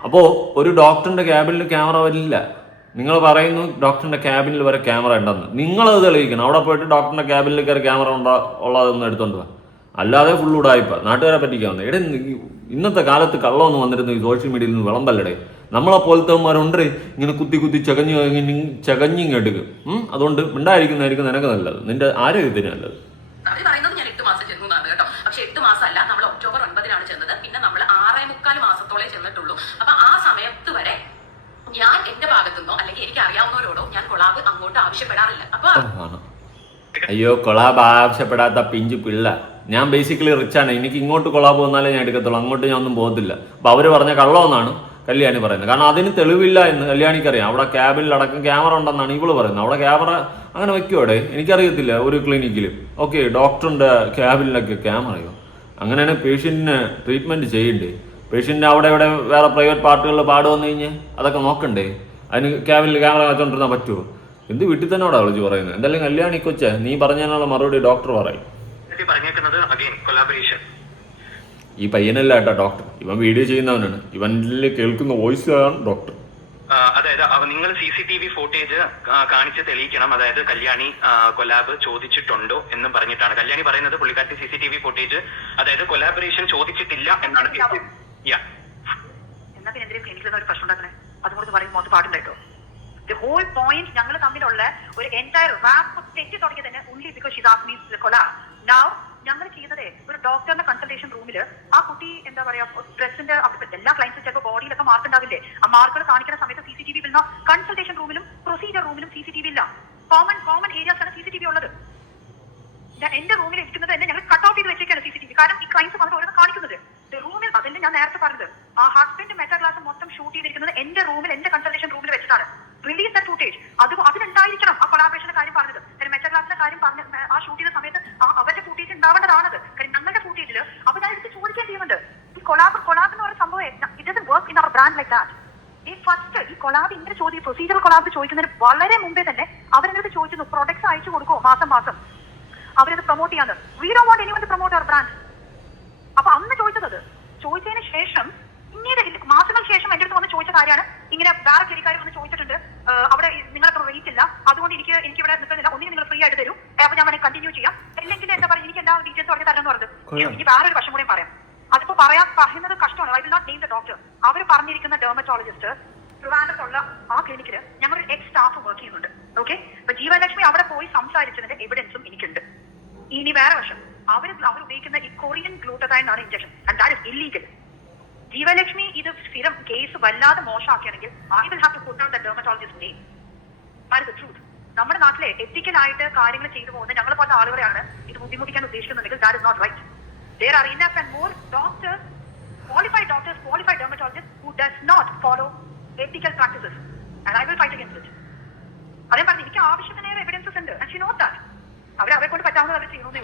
അപ്പോൾ ഒരു ഡോക്ടറിന്റെ ക്യാബിനിൽ ക്യാമറ വരില്ല. നിങ്ങൾ പറയുന്നു ഡോക്ടറിന്റെ ക്യാബിനിൽ വരെ ക്യാമറ ഉണ്ടെന്ന്. നിങ്ങളത് തെളിയിക്കണം. അവിടെ പോയിട്ട് ഡോക്ടറിന്റെ ക്യാബിനിൽ കയറി ക്യാമറ ഉള്ളതൊന്നും എടുത്തോണ്ട് പോകാം. അല്ലാതെ ഫുൾ ഉടായിപ്പ നാട്ടുകാരെ പറ്റിക്കാവുന്ന. എടേ, ഇന്നത്തെ കാലത്ത് കള്ളമൊന്നും വന്നിരുന്നു ഈ സോഷ്യൽ മീഡിയയിൽ നിന്ന് വിളമ്പല്ലടേ. നമ്മളെ പോലത്തെമാരുണ്ട് ഇങ്ങനെ കുത്തി ചകഞ്ഞിങ്ങെടുക്കും. അതുകൊണ്ട് ഉണ്ടായിരിക്കുന്നതായിരിക്കും നിനക്ക് നല്ലത്, നിന്റെ ആരോഗ്യത്തിന് നല്ലത്. അവർ പറയുന്നത് ഞാൻ 8 മാസം ചെന്നു എന്നാണ് കേട്ടോ. പക്ഷെ 8 മാസമല്ല, നമ്മൾ ഒക്ടോബർ 9 ചെന്നത്. പിന്നെ നമ്മൾ 6.25 മാസത്തോളം ചെന്നിട്ടുള്ളൂ. അപ്പൊ ആ സമയത്ത് വരെ ഞാൻ എന്റെ ഭാഗത്തുനിന്നോ അല്ലെങ്കിൽ എനിക്ക് അറിയാവുന്നവരോടോ ഞാൻ കൊളാബ് അങ്ങോട്ട് ആവശ്യപ്പെടാറില്ല. അപ്പൊ അയ്യോ, കൊളാബ് ആവശ്യപ്പെടാത്ത പിഞ്ചു പിള്ള. ഞാൻ ബേസിക്കലി റിച്ചാണ്. എനിക്ക് ഇങ്ങോട്ട് കൊളാബ് വന്നാലേ ഞാൻ എടുക്കത്തുള്ളൂ, അങ്ങോട്ട് ഞാൻ ഒന്നും പോകത്തില്ല. അപ്പൊ അവര് പറഞ്ഞ കള്ളമെന്നാണ് കല്യാണി പറയുന്നത്. കാരണം അതിന് തെളിവില്ല എന്ന് കല്യാണിക്കറിയാം. അവിടെ ക്യാബിനിലടക്കം ക്യാമറ ഉണ്ടെന്നാണ് ഇവള് പറയുന്നത്. അവിടെ ക്യാമറ അങ്ങനെ വെക്കുവോടെ എനിക്കറിയത്തില്ല ഒരു ക്ലിനിക്കിലും. ഓക്കെ, ഡോക്ടറിന്റെ ക്യാബിനിലൊക്കെ ക്യാമറയോ? അങ്ങനെയാണെങ്കിൽ പേഷ്യന്റിന് ട്രീറ്റ്മെന്റ് ചെയ്യണ്ടേ? പേഷ്യന്റിന് അവിടെ ഇവിടെ വേറെ പ്രൈവറ്റ് പാർട്ടുകളിൽ പാട് വന്നു കഴിഞ്ഞാൽ അതൊക്കെ നോക്കണ്ടേ? അതിന് ക്യാബിനിൽ ക്യാമറ വെച്ചോണ്ടിരുന്നാൽ പറ്റുമോ? എന്ത് വീട്ടിൽ തന്നെ അവിടെ വിളിച്ച് പറയുന്നത്? എന്തായാലും കല്യാണി കൊച്ചേ, നീ പറഞ്ഞതിനുള്ള മറുപടി ഡോക്ടർ പറയും. ഈ പയ്യനല്ല കേട്ടോ ഡോക്ടർ, ഇവൻ വീഡിയോ ചെയ്യുന്നവനാണ്. ഇവനിൽ കേൾക്കുന്ന വോയിസ് ആണ് ഡോക്ടർ. അതായത് നിങ്ങൾ CCTV ഫുട്ടേജ് കാണിച്ച് തെളിയിക്കണം. അതായത് കല്യാണി കൊലാബ് ചോദിച്ചിട്ടുണ്ടോ എന്നും പറഞ്ഞിട്ടാണ് കല്യാണി പറയുന്നത്. പുള്ളിക്കാരത്തി CCTV ഫുട്ടേജ് അതായത് കൊലാബറേഷൻ ചോദിച്ചിട്ടില്ല എന്നാണ്. എന്നാ പിന്നെ എന്തെങ്കിലും ക്ലിനിക്കിൽ ഒരു പ്രശ്നം ഉണ്ടാക്കണേ? അതുകൊണ്ട് പറയുമ്പോൾ പാടുണ്ടായിട്ടോ. The whole point ഞങ്ങൾ തമ്മിലുള്ള ഒരു എൻറ്റയർ റാപ്പ് തെറ്റി തുടങ്ങിയത് തന്നെ only because she's asked me to collab. Now ഞങ്ങൾ ചെയ്യുന്നതേ ഒരു ഡോക്ടറിന്റെ കൺസൾട്ടേഷൻ റൂമിൽ ആ കുട്ടി എന്താ പറയാ ഡ്രസ്സിന്റെ എല്ലാ ക്ലൈൻസും ചിലപ്പോൾ ബോഡിയിലൊക്കെ മാർക്ക് ഉണ്ടാവില്ലേ? ആ മാർക്കുകൾ കാണിക്കുന്ന സമയത്ത് CCTV ഇല്ല. കൺസൾട്ടേഷൻ റൂമിലും പ്രൊസീജിയർ റൂമിലും CCTV ഇല്ല. കോമൺ ഏരിയാസ് ആണ് CCTV ഉള്ളത്. എന്റെ റൂമിൽ ഇരിക്കുന്നത് തന്നെ ഞങ്ങൾ കട്ട് ഓഫ് ചെയ്ത് വെച്ചേക്കാണ് CCTV. കാരണം ഈ ക്ലൈൻസ് വന്ന് ഓരോന്ന് കാണിക്കുന്നത് റൂമിൽ. അതല്ലേ ഞാൻ നേരത്തെ പറഞ്ഞത്, ആ ഹസ്ബൻഡ് മെറ്റാ ക്ലാസ് മൊത്തം ഷൂട്ട് ചെയ്തിരിക്കുന്നത് എന്റെ റൂമിൽ, എന്റെ കൺസൾട്ടേഷൻ റൂമിൽ വെച്ചിട്ടാണ്. Release that footage. അതിലുണ്ടായിരിക്കണം ആ കൊളാബറേഷന്റെ കാര്യം പറഞ്ഞത്. മെറ്റാ ക്ലാസിന്റെ കാര്യം പറഞ്ഞ ആ ഷൂട്ട് ചെയ്ത സമയത്ത് അവരുടെ ഫുട്ടേജ് ഉണ്ടാവേണ്ടതാണത്. കാര്യം ഞങ്ങളുടെ ഫുട്ടേജിൽ അപ്പൊ ഞാൻ എടുത്ത് ചോദിക്കാൻ ചെയ്യുന്നുണ്ട്. ഈ കൊളാബ് എന്ന് പറയുന്ന സംഭവം it doesn't work in our brand like that. ഈ ഫസ്റ്റ് ഈ കൊളാബ് ഇങ്ങനെ പ്രൊസീജിയർ കൊളാബ് ചോദിക്കുന്നതിന് വളരെ മുമ്പേ തന്നെ അവരെടുത്ത് ചോദിച്ചിരുന്നു പ്രൊഡക്ട്സ് അയച്ചു കൊടുക്കുമോ മാസം അവരത് പ്രൊമോട്ട് ചെയ്യാന്ന്. We don't want anyone to promote promote our brand. അപ്പൊ അന്ന് ചോദിച്ചത് ചോദിച്ചതിന് ശേഷം പിന്നീട് മാസങ്ങൾക്ക് ശേഷം എന്റെ അടുത്ത് വന്ന് ചോദിച്ച കാര്യമാണ് ഇങ്ങനെ വേറെ ക്ലിനിക്കാർ വന്ന് ചോദിച്ചിട്ടുണ്ട്, അവിടെ നിങ്ങൾക്ക് റേറ്റ് ഇല്ല, അതുകൊണ്ട് എനിക്ക് ഇവിടെ നിൽക്കുന്നില്ല, ഒന്നിനും നിങ്ങൾ ഫ്രീ ആയിട്ട് തരും, അപ്പൊ ഞാൻ കണ്ടിന്യൂ ചെയ്യാം, അല്ലെങ്കിൽ എന്താ പറയുക എനിക്ക് എല്ലാ ഡീറ്റെയിൽസ് പറഞ്ഞ് തരണം എന്ന് പറഞ്ഞത്. ഇനി വേറൊരു വശം കൂടെ പറയാം, അതിപ്പോ പറയുന്നത് കഷ്ടമാണ്. I will not name the doctor. അവർ പറഞ്ഞിരിക്കുന്ന ഡെർമറ്റോളജിസ്റ്റ് ട്രിവാൻഡ്രത്തുള്ള ആ ക്ലിനിക്കിൽ ഞങ്ങളൊരു എക്സ് സ്റ്റാഫ് വർക്ക് ചെയ്യുന്നുണ്ട്. ഓക്കെ, അപ്പൊ ജീവലക്ഷ്മി അവിടെ പോയി സംസാരിച്ചതിന്റെ എവിഡൻസും എനിക്കുണ്ട്. ഇനി വേറെ വശം, അവർ ഉപയോഗിക്കുന്ന ഈ കൊറിയൻ ഗ്ലൂട്ടതൈൻ ആണ് injection, and that is illegal. Jeevalakshmi ഇത് സ്ഥിരം കേസ് വല്ലാതെ മോശമാക്കുകയാണെങ്കിൽ I will have to put out the dermatologist name. That is the truth. നമ്മുടെ നാട്ടിലെ എത്തിക്കലായിട്ട് കാര്യങ്ങൾ ചെയ്തു പോകുന്ന ഞങ്ങളെ പോലത്തെ ആളുകളെയാണ് ഇത് ബുദ്ധിമുട്ടിക്കാൻ ഉദ്ദേശിക്കുന്നുണ്ടെങ്കിൽ that is not right. There are enough and more doctors, qualified dermatologists who does not follow ethical practices, and I will fight against it. അതേ പറഞ്ഞു എനിക്ക് ആവശ്യത്തിനേറെ എവിഡൻസസ് ഉണ്ട്, and she knows that. അവരെ കൊണ്ട് പറ്റാവുന്നത് അവർ ചെയ്യുന്നേ.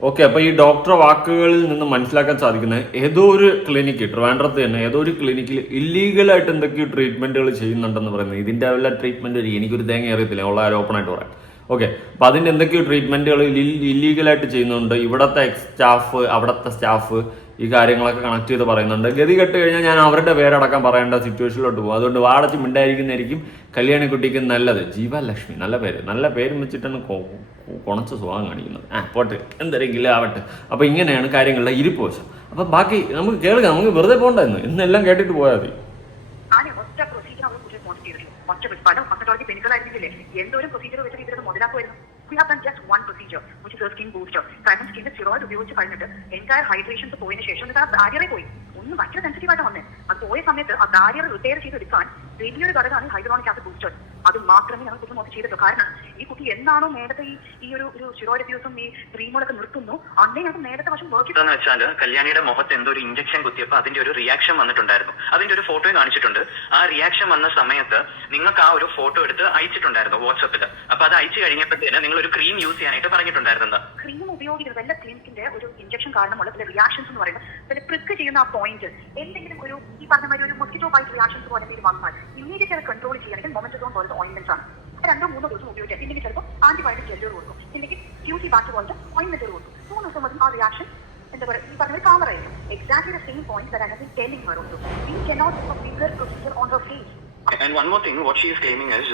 ഓക്കെ, അപ്പൊ ഈ ഡോക്ടർ വാക്കുകളിൽ നിന്ന് മനസ്സിലാക്കാൻ സാധിക്കുന്നത് ഏതോ ഒരു ക്ലിനിക്ക് ട്രിവാൻഡ്രത്ത് തന്നെ ഏതോ ഒരു ക്ലിനിക്കിൽ ഇല്ലീഗലായിട്ട് എന്തൊക്കെയോ ട്രീറ്റ്മെന്റുകൾ ചെയ്യുന്നുണ്ടെന്ന് പറയുന്നത്. ഇതിന്റെ വല്ല ട്രീറ്റ്മെന്റ് എനിക്കൊരു തേങ്ങ അറിയത്തില്ല, ഉള്ള കാര്യം ഓപ്പൺ ആയിട്ട് പറയാം. ഓക്കെ, അപ്പൊ അതിന്റെ എന്തൊക്കെയോ ട്രീറ്റ്മെന്റുകൾ ഇല്ലീഗലായിട്ട് ചെയ്യുന്നുണ്ട്. ഇവിടത്തെ സ്റ്റാഫ് അവിടുത്തെ സ്റ്റാഫ് ഈ കാര്യങ്ങളൊക്കെ കണക്ട് ചെയ്ത് പറയുന്നുണ്ട്. ഗതി കെട്ട് കഴിഞ്ഞാൽ ഞാൻ അവരുടെ പേരടക്കം പറയേണ്ട സിറ്റുവേഷനിലോട്ട് പോകും. അതുകൊണ്ട് വാടച്ച് മിണ്ടായിരിക്കുന്നതായിരിക്കും കല്യാണിക്കുട്ടിക്ക് നല്ലത്. ജീവലക്ഷ്മി നല്ല പേരും വെച്ചിട്ടാണ് കുണച്ച സുഖം കാണിക്കുന്നത്. പോട്ടെ, എന്തെങ്കിലും ആവട്ടെ. അപ്പൊ ഇങ്ങനെയാണ് കാര്യങ്ങളുടെ ഇരിപ്പ് വശം. അപ്പൊ ബാക്കി നമുക്ക് കേൾക്കാം, നമുക്ക് വെറുതെ പോകണ്ടായിരുന്നു, ഇന്നെല്ലാം കേട്ടിട്ട് പോയാൽ മതി. എന്തോരം പ്രൊസീജിയർ വെച്ചിട്ട് ഇവരത് മുതലാക്കുമായിരുന്നു. We have done just one procedure, which is a skin booster. കാരണം സ്കിന്നിൽ സ്റ്റിറോയിഡ് ഉപയോഗിച്ച് കഴിഞ്ഞിട്ട് എൻറ്റയർ ഹൈഡ്രേഷൻസ് പോയതിനു ശേഷം ഇത് ആ ബാരിയറെ പോയി ഒന്ന് ഭയങ്കര സെൻസിറ്റീവ് ആയിട്ട് വന്നേ. അത് പോയ സമയത്ത് ആ ബാരിയർ റിപ്പയർ ചെയ്തെടുക്കാൻ വലിയൊരു ഘടകമാണ് ഹൈഡ്രോണിക് ആസിഡ് ബൂസ്റ്റർ. അത് മാത്രമേ ഞങ്ങൾ കുട്ടി നോക്കി ചെയ്തിട്ടുള്ളൂ. കാരണം ഈ കുട്ടി എന്നാണോ നേരത്തെ ഈ ഒരു സ്റ്റിറോയിഡ് അബ്യൂസും ഈ ക്രീമുകളൊക്കെ നിർത്തുന്നു അന്നേ ഞങ്ങൾക്ക് നേരത്തെ വശം വർക്ക് എന്ന് വെച്ചാൽ കല്യാണിയുടെ മുഖത്ത് എന്തോ ഒരു ഇഞ്ചക്ഷൻ കുത്തിയപ്പോൾ അതിന്റെ ഒരു റിയാക്ഷൻ വന്നിട്ടുണ്ടായിരുന്നു. അതിന്റെ ഒരു ഫോട്ടോ കാണിച്ചിട്ടുണ്ട്. ആ റിയാക്ഷൻ വന്ന സമയത്ത് നിങ്ങൾക്ക് ആ ഒരു ഫോട്ടോ എടുത്ത് അയച്ചിട്ടുണ്ടായിരുന്നു വാട്സപ്പിൽ. അപ്പൊ അത് അയച്ചു കഴിഞ്ഞപ്പോഴത്തേന് നിങ്ങൾ ഒരു ക്രീം യൂസ് ചെയ്യാനായിട്ട് പറഞ്ഞിട്ടുണ്ടായിരുന്നു. ക്രീം ഉപയോഗിക്കുന്നത് എല്ലാ ക്ലിനിക്കിന്റെ ഒരു ഇഞ്ചക്ഷൻ കാരണമുള്ള ചില റിയാക്ഷൻസ് എന്ന് പറയുന്നത് ചില പ്രിക്ക് ചെയ്യുന്ന ആ പോയിന്റ് എന്തെങ്കിലും ഒരു ഈ പറഞ്ഞ മാതിരി ഒരു മൊസ്കിറ്റോ ബൈറ്റ് റിയാക്ഷൻസ് പോലെ എന്തെങ്കിലും വന്നാൽ ഇമ്മീഡിയറ്റ് അത് കൺട്രോൾ ചെയ്യാനെങ്കിൽ മൊമെന്റസോൺ പോലത്തെ ഓയിൻമെന്റ്സ് ആണ്. 2-3 ദിവസം ഉപയോഗിക്കാം. ഇല്ലെങ്കിൽ ചിലപ്പോൾ ആന്റിബയോട്ടിക് ജെല്ലുകൾ കൊടുക്കും, ഇല്ലെങ്കിൽ ക്യൂസി ബാറ്റ് പോലത്തെ ഓയിൻമെന്റുകൾ കൊടുക്കും. 3 ദിവസം മതി ആ റിയാക്ഷൻ എന്താ പറയുക ഈ പറഞ്ഞ കാമർ ആയിരിക്കും. Exactly the same point that I have been telling her also. We cannot do a bigger procedure on her face. And one more thing, what she is claiming is,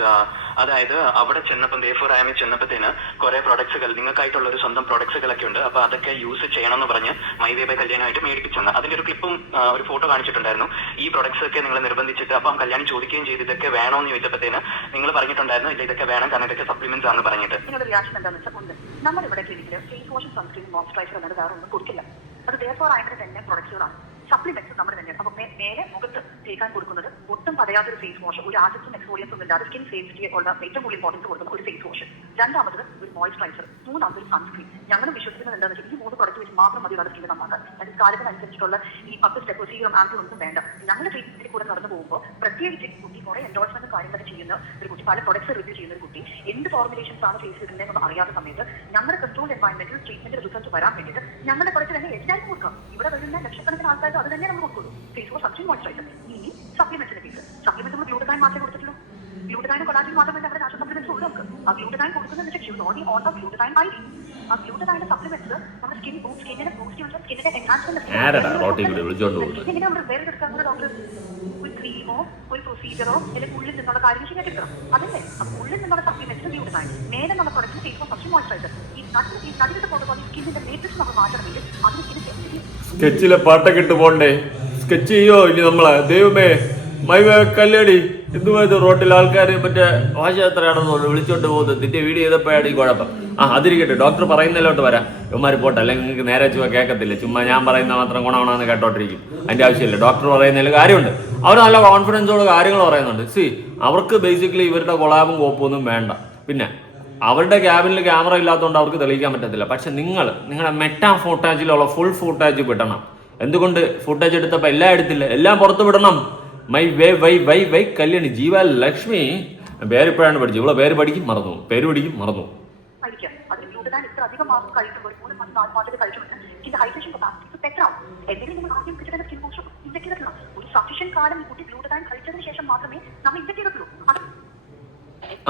അതായത് അവിടെ ചെന്നപ്പോൾ ദേഫോറാമിൽ ചെന്നപ്പോഴത്തേന് കുറെ പ്രൊഡക്ട്സുകൾ നിങ്ങൾക്കായിട്ടുള്ള ഒരു സ്വന്തം പ്രൊഡക്ട്സുകളൊക്കെ ഉണ്ട്. അപ്പൊ അതൊക്കെ യൂസ് ചെയ്യണമെന്ന് പറഞ്ഞ് മൈവേ ബൈ കല്യാണമായിട്ട് മേടിപ്പിച്ചെന്ന് അതിന്റെ ഒരു ക്ലിപ്പും ഒരു ഫോട്ടോ കാണിച്ചിട്ടുണ്ടായിരുന്നു. ഈ പ്രൊഡക്ട്സ് ഒക്കെ നിങ്ങൾ നിർബന്ധിച്ചിട്ട് അപ്പം കല്യാണി ചോദിക്കുകയും ചെയ്ത് ഇതൊക്കെ വേണോന്ന് ചോദിച്ചപ്പോഴത്തേന് നിങ്ങൾ പറഞ്ഞിട്ടുണ്ടായിരുന്നു ഇല്ല ഇതൊക്കെ വേണം കാരണം ഇതൊക്കെ സപ്ലിമെന്റ്സ് ആണെന്ന് പറഞ്ഞിട്ട്. നിങ്ങളുടെ റിയാക്ഷൻ എന്താണെന്ന് വെച്ചാൽ ഉണ്ട് നമ്മുടെ ഇവിടെ ക്ലിനിക്കിൽ ഫേസ് വാഷും സൺസ്ക്രീൻ മോയ്സ്ചറൈസർ എന്നത് വേറെ ഒന്നും കൊടുക്കില്ല. അത് ദേഫോറാമിന്റെ തന്നെ പ്രൊഡക്ട്സുകളാണ്. സപ്ലിമെന്റ്സ് നമ്മുടെ തന്നെ. അപ്പൊ മേലെ മുഖത്ത് തേക്കാൻ കൊടുക്കുന്നത് ഒട്ടും പറയാത്തൊരു ഫേസ് വാഷ്, ഒരു ആസിഡും എക്സ്ഫോളിയൻസും ഇല്ലാതെ സ്കിൻ സേഫ്റ്റി ഉള്ള ഏറ്റവും കൂടുതൽ ഇമ്പോർട്ടൻസ് കൊടുക്കുന്ന ഒരു ഫേസ് വാഷ്. രണ്ടാമത് ഒരു മോയ്സ്ചറൈസർ, മൂന്നാമത് ഒരു സൺസ്ക്രീൻ. ഞങ്ങൾ വിശ്വസിക്കുന്നത് എന്താണെന്ന് വെച്ചാൽ ഈ 3 പ്രൊഡക്റ്റ് വെച്ച് മാത്രം മതി സ്കിൻ നന്നാക്കാൻ. അതിന് കാലത്തിനനുസരിച്ചിട്ടുള്ള ഈ 10 സ്റ്റെപ്പ് സീറം ആംപിൾ ഒന്നും വേണ്ട. ഞങ്ങൾ ട്രീറ്റ്മെന്റിൽ കൂടെ നടന്നു പോകുമ്പോൾ പ്രത്യേകിച്ച് കുട്ടി കുറെ എൻഡോഴ്സ്മെന്റ് കാര്യങ്ങളൊക്കെ ചെയ്യുന്ന ഒരു കുട്ടി, പല പ്രൊഡക്ട്സ് റിവ്യൂ ചെയ്യുന്ന ഒരു കുട്ടി എന്ത് ഫോർമുലേഷൻസ് ആണ് ഫേസ് ചെയ്തിട്ടുണ്ടെന്ന് അറിയാത്ത സമയത്ത് ഞങ്ങളുടെ കൺട്രോൾ എൻവയൺമെന്റിൽ ട്രീറ്റ്മെന്റ് റിസൾട്ട് വരാൻ വേണ്ടിയിട്ട് ഞങ്ങളുടെ പ്രൊഡക്റ്റ് തന്നെ എല്ലാവരും കൊടുക്കാം. ഇവിടെ വരുന്ന ലക്ഷക്കണക്കിന് ആൾക്കാർക്ക് അത് തന്നെ നമ്മൾ കൊടുക്കുള്ളൂ. Face wash, sunscreen, moisturiser. ഇനി സപ്ലിമെന്റ്സിന്റെ കേസ്, സപ്ലിമെന്റ് നമ്മൾ ഗ്ലൂട്ടതൈൻ മാത്രമേ കൊടുത്തിട്ടുള്ളൂ. ഗ്ലൂട്ടതൈൻ കൊളാജിൻ മാത്രമല്ല അവിടെ നാഷണൽ സപ്ലിമെന്റ്സ് ഉള്ളൂ. നമുക്ക് ആ ഗ്ലൂട്ടതൈൻ കൊടുക്കുന്നത് ഓൺലി ഓൺ ദ ഗ്ലൂട്ടതൈൻ ഐഡി. ആ ഗ്ലൂട്ടതൈന്റെ സപ്ലിമെന്റ്സ് നമ്മുടെ സ്കിന്നിനെ ബൂസ്റ്റ് ചെയ്യുന്ന സ്കിന്നിന്റെ എൻഹാൻസ്മെന്റ് വേറെ എടുക്കാവുന്ന ഡോക്ടർ ഒരു ക്രീമോ ഒരു പ്രൊസീജിയറോ അല്ലെങ്കിൽ ഉള്ളിൽ നിന്നുള്ള കാര്യം ശരിയാക്കിക്കണം. അതല്ലേ അപ്പൊ ഉള്ളിൽ നിന്നുള്ള സപ്ലിമെന്റ്സ് ഗ്ലൂട്ടതൈൻ, മേലെ നമ്മുടെ product face wash, sunscreen, moisturiser. ഈ നടുവിന്റെ പ്രോട്ടോകോൾ സ്കിന്നിന്റെ മേട്രിക്സ് നമ്മൾ മാറ്റണമെങ്കിൽ അതിന് സ്കിന്നിന് സ്കെച്ചിലെ പാട്ടൊക്കെ ഇട്ട് പോണ്ടേ? സ്കെച്ച് ചെയ്യോ ഇനി നമ്മളെ? ദൈവമേ, മൈവേ കല്യാണി ഇതുമായിട്ട് റോട്ടിൽ ആൾക്കാർ മറ്റേ ഭാഷ എത്രയാണെന്ന് വിളിച്ചോണ്ട് പോകുന്നത് നിന്റെ വീഡിയോ ചെയ്തപ്പോഴാണ് ഈ കുഴപ്പം. അതിരിക്കട്ടെ, ഡോക്ടർ പറയുന്നതിലോട്ട് വരാം. ഇവന്മാർ പോട്ടെ, അല്ലെങ്കിൽ നിങ്ങൾക്ക് നേരെ ചുമ്മാ കേൾക്കത്തില്ല. ചുമ്മാ ഞാൻ പറയുന്ന മാത്രം ഗുണമാണെന്ന് കേട്ടോണ്ടിരിക്കും. അതിന്റെ ആവശ്യമില്ല. ഡോക്ടർ പറയുന്നതിൽ കാര്യമുണ്ട്. അവർ നല്ല കോൺഫിഡൻസോട് കാര്യങ്ങൾ പറയുന്നുണ്ട്. അവർക്ക് ബേസിക്കലി ഇവരുടെ കൊളാബും കോപ്പൊന്നും വേണ്ട. പിന്നെ അവരുടെ ക്യാബിനിൽ ക്യാമറ ഇല്ലാത്തതുകൊണ്ട് അവർക്ക് തെളിയിക്കാൻ പറ്റത്തില്ല. പക്ഷെ നിങ്ങളുടെ മെറ്റാ ഫൂട്ടേജിലുള്ള ഫുൾ ഫൂട്ടേജ് വിടണം. എന്തുകൊണ്ട് ഫൂട്ടേജ് എടുത്തപ്പോൾ എല്ലാം എടുത്തില്ല, എല്ലാം പുറത്ത് വിടണം. മൈ വൈ കല്യാണി ജീവലക്ഷ്മി പേരിപ്പോഴാണ് പഠിച്ചത്. ഇവിടെ പേര് പഠിക്കും മറന്നു, പേര് പഠിക്കും മറന്നു.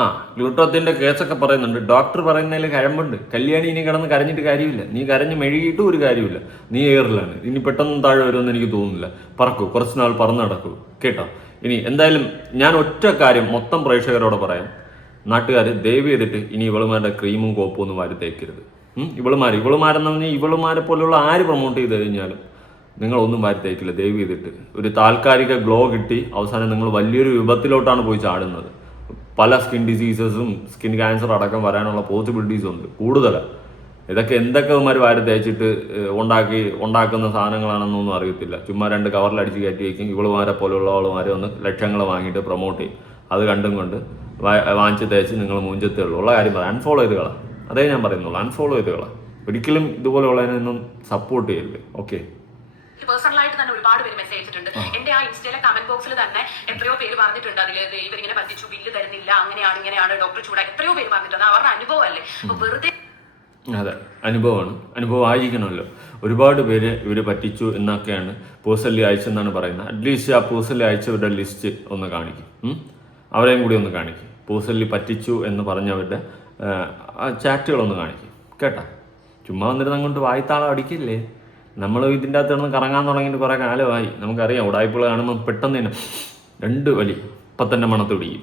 ആ ഗ്ലൂട്ടോത്തിന്റെ കേസൊക്കെ പറയുന്നുണ്ട്. ഡോക്ടർ പറയുന്നതിൽ കഴമ്പുണ്ട്. കല്യാണി ഇനി കിടന്ന് കരഞ്ഞിട്ട് കാര്യമില്ല. നീ കരഞ്ഞ് മെഴുകിയിട്ടും ഒരു കാര്യമില്ല. നീ എയറിലാണ്. ഇനി പെട്ടെന്ന് താഴെ വരുമെന്ന് എനിക്ക് തോന്നുന്നില്ല. പറക്കൂ, കുറച്ച് നാൾ പറന്ന് നടക്കൂ, കേട്ടോ. ഇനി എന്തായാലും ഞാൻ ഒറ്റ കാര്യം മൊത്തം പ്രേക്ഷകരോട് പറയാം. നാട്ടുകാർ ദയവ് ചെയ്തിട്ട് ഇനി ഇവളുമാരുടെ ക്രീമും കോപ്പും ഒന്നും വാരി തേക്കരുത്. ഇവളുമാരെന്ന് പറഞ്ഞാൽ ഇവളുമാരെ പോലെയുള്ള ആര് പ്രൊമോട്ട് ചെയ്ത് കഴിഞ്ഞാലും നിങ്ങളൊന്നും വാരി തേക്കില്ല. ദയവ് ചെയ്തിട്ട് ഒരു താൽക്കാലിക ഗ്ലോ കിട്ടി അവസാനം നിങ്ങൾ വലിയൊരു വിപത്തിലോട്ടാണ് പോയി ചാടുന്നത്. പല സ്കിൻ ഡിസീസസും സ്കിൻ ക്യാൻസർ അടക്കം വരാനുള്ള പോസിബിലിറ്റീസ് ഉണ്ട് കൂടുതലാണ്. ഇതൊക്കെ എന്തൊക്കെ ഇവന്മാർ വാരി തേച്ചിട്ട് ഉണ്ടാക്കുന്ന സാധനങ്ങളാണെന്നൊന്നും അറിയത്തില്ല. ചുമ്മാ 2 കവറിൽ അടിച്ച് കയറ്റി വയ്ക്കും. ഇവളുമാരെ പോലെയുള്ളവളുമാരെ ഒന്ന് ലക്ഷങ്ങൾ വാങ്ങിയിട്ട് പ്രൊമോട്ട് ചെയ്യും. അത് കണ്ടും കൊണ്ട് വാങ്ങിച്ച് തേച്ച് നിങ്ങൾ മൂഞ്ചത്തേ ഉള്ളൂ. ഉള്ള കാര്യം പറയാം, അൺഫോളോ ചെയ്ത് കളാം. അതേ ഞാൻ പറയുന്നുള്ളൂ, അൺഫോളോ ചെയ്ത് കളാം. ഒരിക്കലും ഇതുപോലെയുള്ളതിനൊന്നും സപ്പോർട്ട് ചെയ്യരുത്. ഓക്കെ. പേഴ്സണലായിട്ട് തന്നെ ഒരുപാട് പേര് മെസ്സേജ് അയച്ചിട്ടുണ്ട്. എന്റെ ആ ഇൻസ്റ്റയിലെ കമന്റ് ബോക്സിൽ തന്നെ എത്രയോ പേര് പറഞ്ഞിട്ടുണ്ട് അതിൽ ഇവരിങ്ങനെ പറ്റിച്ചു, ബില്ല് തരുന്നില്ല, അങ്ങനെയാണ് ഇങ്ങനെയാണ്, ഡോക്ടർ ചൂടാ, എത്രയോ പേര് പറഞ്ഞിട്ടുണ്ട്. അവരുടെ അനുഭവം അല്ലേ. അപ്പൊ വെറുതെ അതെ, അനുഭവമാണ്. അനുഭവം ആയിരിക്കണമല്ലോ. ഒരുപാട് പേര് ഇവർ പറ്റിച്ചു എന്നൊക്കെയാണ് പേഴ്സണലി അയച്ചെന്നാണ് പറയുന്നത്. അറ്റ്ലീസ്റ്റ് ആ പേഴ്സണലി അയച്ചവരുടെ ലിസ്റ്റ് ഒന്ന് കാണിക്കും. അവരെയും കൂടി ഒന്ന് കാണിക്കും. പേഴ്സണലി പറ്റിച്ചു എന്ന് പറഞ്ഞവരുടെ ചാറ്റുകളൊന്ന് കാണിക്കും, കേട്ടോ. ചുമ്മാ വന്നിട്ട് അങ്ങോട്ട് വായ്ത്താളം അടിക്കില്ലേ. നമ്മൾ ഇതിൻ്റെ അകത്ത് കിടന്ന് കറങ്ങാൻ തുടങ്ങിയിട്ട് കുറേ കാലമായി. നമുക്കറിയാം ഉടായ്പകൾ കാണുമ്പോൾ പെട്ടെന്ന് തന്നെ 2 വലി ഇപ്പം തന്നെ മണത്ത് പിടിക്കും.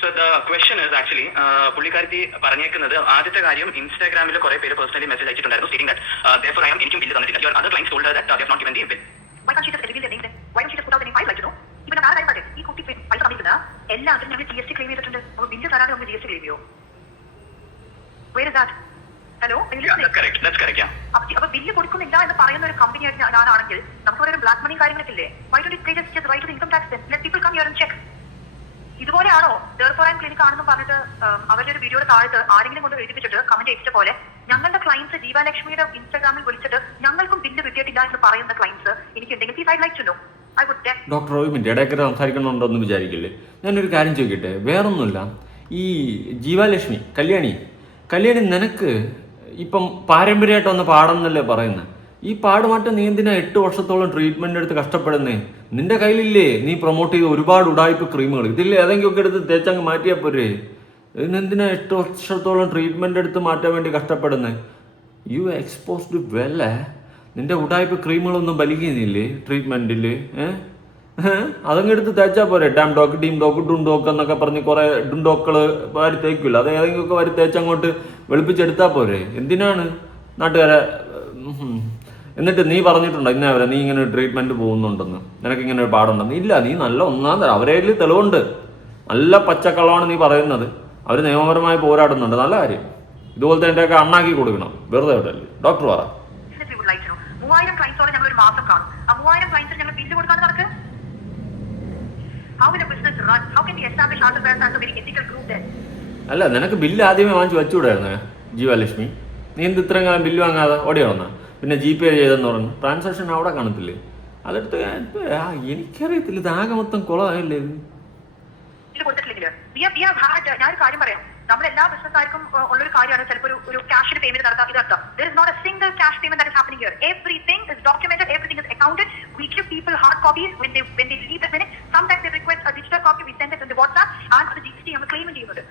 So the question is actually പുള്ളിക്കാരത്തി പറഞ്ഞേക്കുന്നത് ആദ്യത്തെ കാര്യം ഇൻസ്റ്റാഗ്രാമിൽ കുറെ പേര് പേഴ്സണലി മെസ്സേജ് അയച്ചിട്ടുണ്ടായിരുന്നു stating that therefore I am എനിക്കും ബില്ല് തന്നിട്ടില്ല. Your other clients told her that they have not given the bill. Why can't she just reveal their names then? Why don't she just put out any file like, you know? ഇവരുടെ നാളെ കാര്യം പറയാം. ഈ കുട്ടി പൈസ തന്നിട്ടുന്ന എല്ലാത്തിനും ഞങ്ങൾ GST claim ചെയ്തിട്ടുണ്ട്. അപ്പോൾ ബില്ല് തരാതെ ഒന്ന് GST ക്ലെയിം ചെയ്യോ? Where is that? Hello? That's correct, yeah. അപ്പൊ ബില്ല് കൊടുക്കുന്നില്ല എന്ന് പറയുന്ന ഒരു കമ്പനി ഞാനാണെങ്കിൽ നമുക്ക് ഒരു ബ്ലാക്ക് മണി കാര്യങ്ങളൊക്കെ why don't you pay just right to the income tax then? Let people come here and check. ഇതുപോലെയാണോ ഡെർഫോറൈൻ ക്ലിനിക് ആണെന്ന് പറഞ്ഞിട്ട് അവരുടെ ഒരു വീഡിയോയുടെ താഴത്ത് ആരെങ്കിലും കൊണ്ട് എഴുതിപ്പിച്ചിട്ട് കമന്റ് ചെയ്ത പോലെ ഞങ്ങളുടെ ക്ലയൻസ് ജീവാലക്ഷ്മിയുടെ ഇൻസ്റ്റാഗ്രാമിൽ വിളിച്ചിട്ട് ഞങ്ങൾക്കും ബില്ല് കിട്ടിയിട്ടില്ല എന്ന് പറയുന്ന ക്ലയൻസ് എനിക്ക് എന്തെങ്കിലും I like to know. I would doctor ഒരു മിനിറ്റ് ഇടയ്ക്ക് സംസാരിക്കണമെന്നുണ്ടോന്ന് വിചാരിക്കില്ലേ? ഞാനൊരു കാര്യം ചോദിക്കട്ടെ. വേറൊന്നുമില്ല, ഈ ജീവാലക്ഷ്മി കല്യാണി നിനക്ക് ഇപ്പം പാരമ്പര്യമായിട്ട് വന്ന പാടെന്നല്ലേ പറയുന്നത്. ഈ പാടുമായിട്ട് നീ എന്തിനാ 8 വർഷത്തോളം ട്രീറ്റ്മെന്റ് എടുത്ത് കഷ്ടപ്പെടുന്നേ? നിന്റെ കയ്യിലില്ലേ നീ പ്രൊമോട്ട് ചെയ്ത ഒരുപാട് ഉടായ്പ ക്രീമുകൾ? ഇതില്ലേ ഏതെങ്കിലും ഒക്കെ എടുത്ത് തേച്ചങ്ങ് മാറ്റിയാൽ പോരെ? ഇതിനെന്തിനാ 8 വർഷത്തോളം ട്രീറ്റ്മെന്റ് എടുത്ത് മാറ്റാൻ വേണ്ടി കഷ്ടപ്പെടുന്നേ? U exposed വെല്ലേ. നിന്റെ ഉടായ്പ ക്രീമുകളൊന്നും ബലിക്കുന്നില്ലേ ട്രീറ്റ്മെന്റിൽ? അതങ്ങ് എടുത്ത് തേച്ചാൽ പോരെ? ഡാം ഡോക്ക് ടീം ഡോക്ക് ഡും ഡോക്ക് എന്നൊക്കെ പറഞ്ഞ് കുറെ ഡുണ്ടോക്കള് വാരി തേക്കില്ല. അത് ഏതെങ്കിലും ഒക്കെ വാരി തേച്ചങ്ങോട്ട് വെളുപ്പിച്ചെടുത്താൽ പോരെ? എന്തിനാണ് നാട്ടുകാരെ? എന്നിട്ട് നീ പറഞ്ഞിട്ടുണ്ടോ ഇന്നവരെ നീ ഇങ്ങനെ ട്രീറ്റ്മെന്റ് പോകുന്നുണ്ടെന്ന്, നിനക്ക് ഇങ്ങനെ ഒരു പാടുണ്ടെന്ന്? ഇല്ല, നീ നല്ല ഒന്നാം തരം അവരെ തെളിവുണ്ട്. നല്ല പച്ചക്കള്ളമാണ് നീ പറയുന്നത്. അവർ നിയമപരമായി പോരാടുന്നുണ്ട്. നല്ല കാര്യം. ഇതുപോലത്തെ എന്റെയൊക്കെ അണ്ണാക്കി കൊടുക്കണം. വെറുതെ വിടല്ലേ. ഡോക്ടർ പറ. 3000 ക്ലയൻസോടെ ഞങ്ങൾ ഒരു മാസം കാണും. ആ 3000 ക്ലയൻസിന് ഞങ്ങൾ ബില്ല് കൊടുക്കാതെ നടക്ക്. How will a business run? How can we establish ourselves as a very ethical group then? അല്ല, നിനക്ക് ബില്ല് ആദ്യമേ വാങ്ങിച്ച് വെച്ചുകൂടായിരുന്നു ജീവലക്ഷ്മി? നീ എന്ത് ഇത്രയും കാലം ബില്ല് വാങ്ങാതെ ഓടിയ വന്നാ? പിന്നെ GPay ചെയ്തെന്ന് പറഞ്ഞു ട്രാൻസാക്ഷൻ അവിടെ കാണത്തില്ലേ? അതെടുത്ത് എനിക്കറിയത്തില്ല. ഇത് ആകെ മൊത്തം കുളമായില്ലേ ഇത്? ഞാനൊരു കാര്യം പറയാം. നമ്മൾ എല്ലാ ബിസിനസ്സുകാർക്കും ഉള്ളൊരു കാര്യമാണ് ചിലപ്പോൾ ഒരു ക്യാഷിന് പേയ്മെന്റ് നടത്താം. ഇതർത്ഥം there is not a single cash payment that is happening here. Everything is documented, everything is accounted. We give people hard copies when they leave the clinic. Sometimes they request a digital copy. We send it in the WhatsApp and അത് GST നമ്മൾ claim ചെയ്യുന്നുണ്ട്.